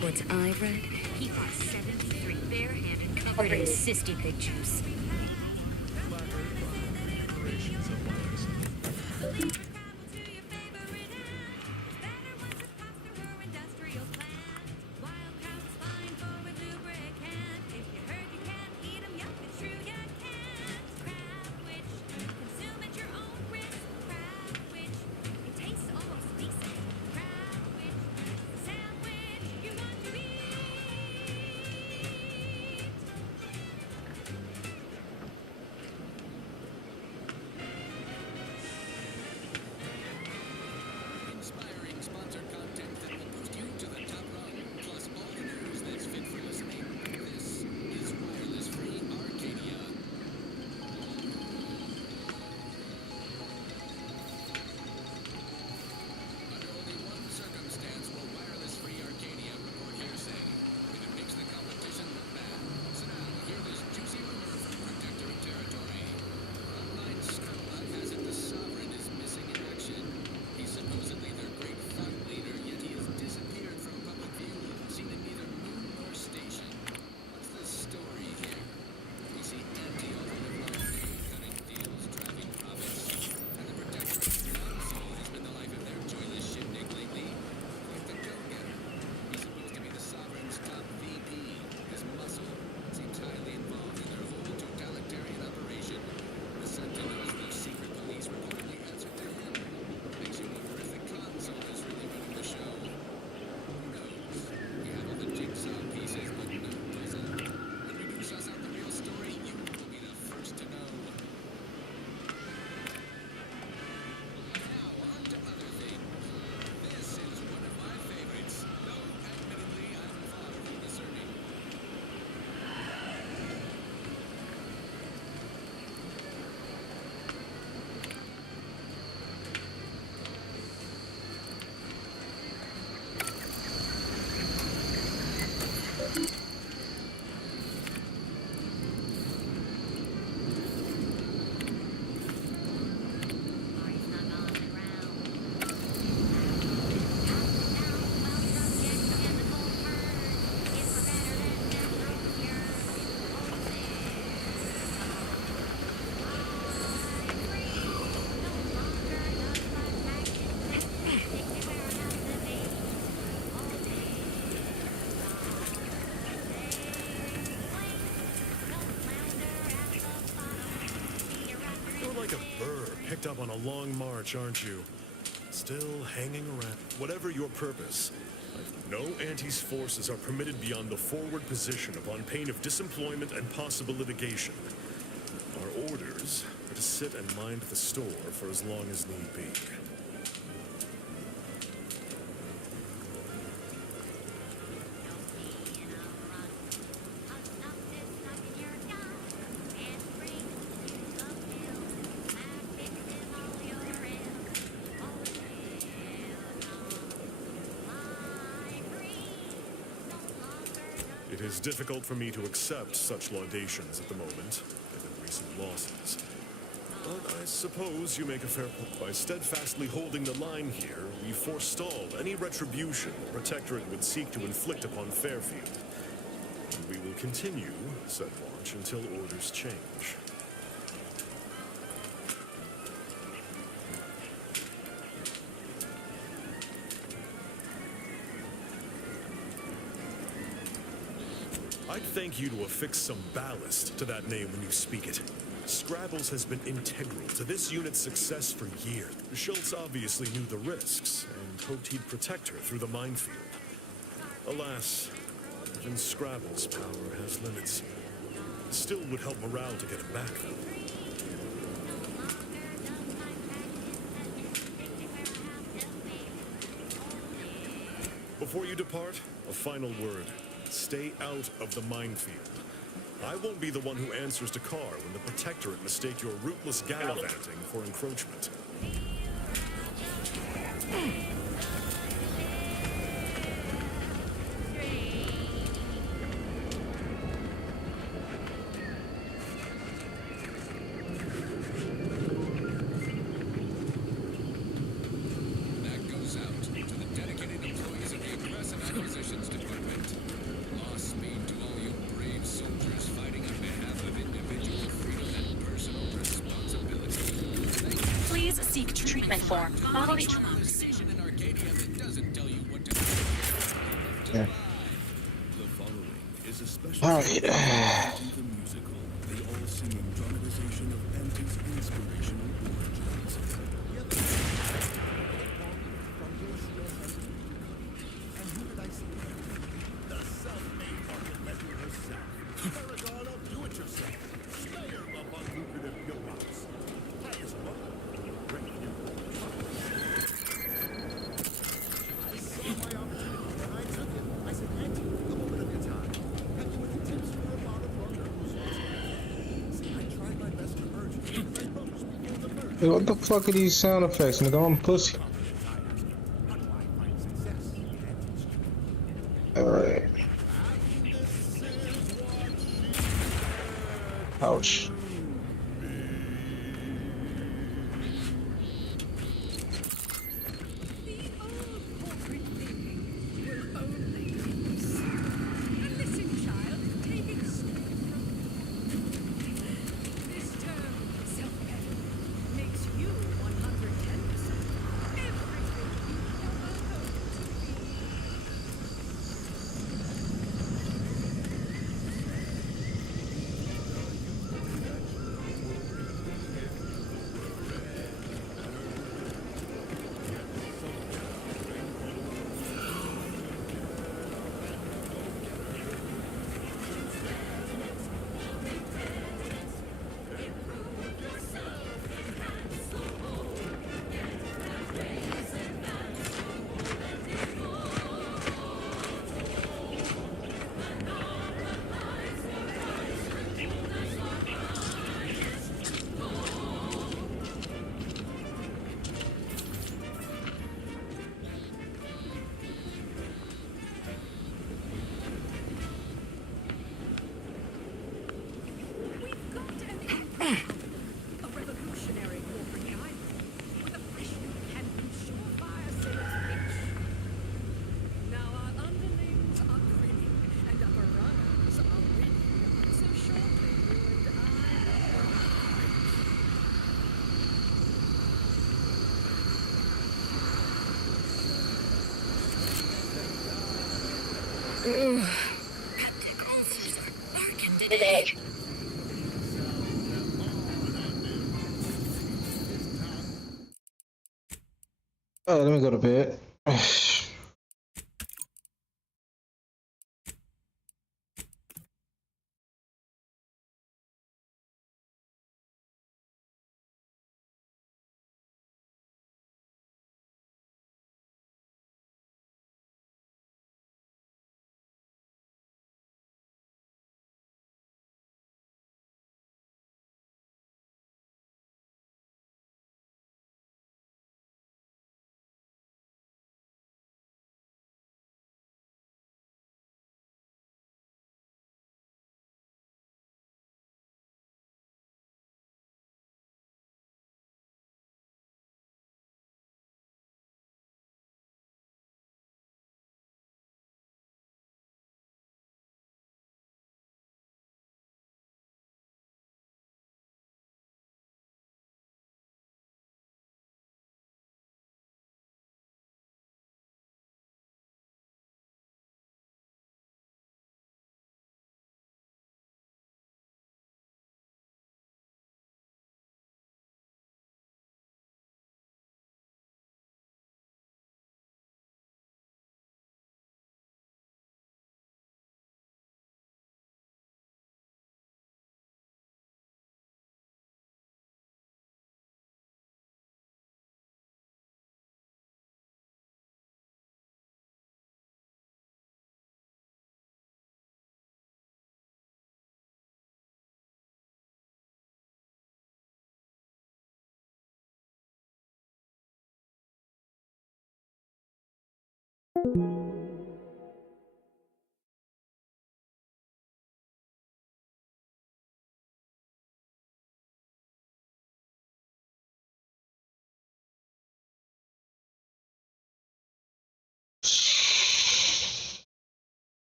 What I've read, he fought 73 barehanded, covered in cysty pictures. packed up on a long march, aren't you? Still hanging around. Whatever your purpose, no Anti's forces are permitted beyond the forward position upon pain of disemployment and possible litigation. Our orders are to sit and mind the store for as long as need be. It is difficult for me to accept such laudations at the moment, given recent losses. But I suppose you make a fair point. By steadfastly holding the line here, we forestall any retribution the Protectorate would seek to inflict upon Fairfield. And we will continue said watch until orders change. I'd thank you to affix some ballast to that name when you speak it. Scrabbles has been integral to this unit's success for years. Schultz obviously knew the risks and hoped he'd protect her through the minefield. Alas, even Scrabble's power has limits. Still would help morale to get him back, though. Before you depart, a final word. Stay out of the minefield. I won't be the one who answers to Carr when the Protectorate mistake your rootless gallivanting for encroachment. That goes out to the dedicated employees of the Aggressive Acquisitions Department. Lost speed to all you brave soldiers fighting on behalf of individual freedom and personal responsibility. Please seek treatment for bodily trauma. Station in Arcadia that doesn't tell you what to do. Yeah. The following is a special All right. the musical, the all-singing dramatization of Anti's inspirational origins. The self-made market legend herself. Paragon of do-it-yourself. Slayer of unlucrative build-outs. Highest one. Great I saw my opportunity and I took it. I said, Auntie, a moment of your time. Have you any tips for a bottom runner who's lost? See, I tried my best to urge you because I promised before the merge. Hey, what the fuck are these sound effects, nigga? I'm pussy. Alright. Ouch. Peptic ulcers are barking today. Let me go to bed.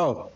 Oh.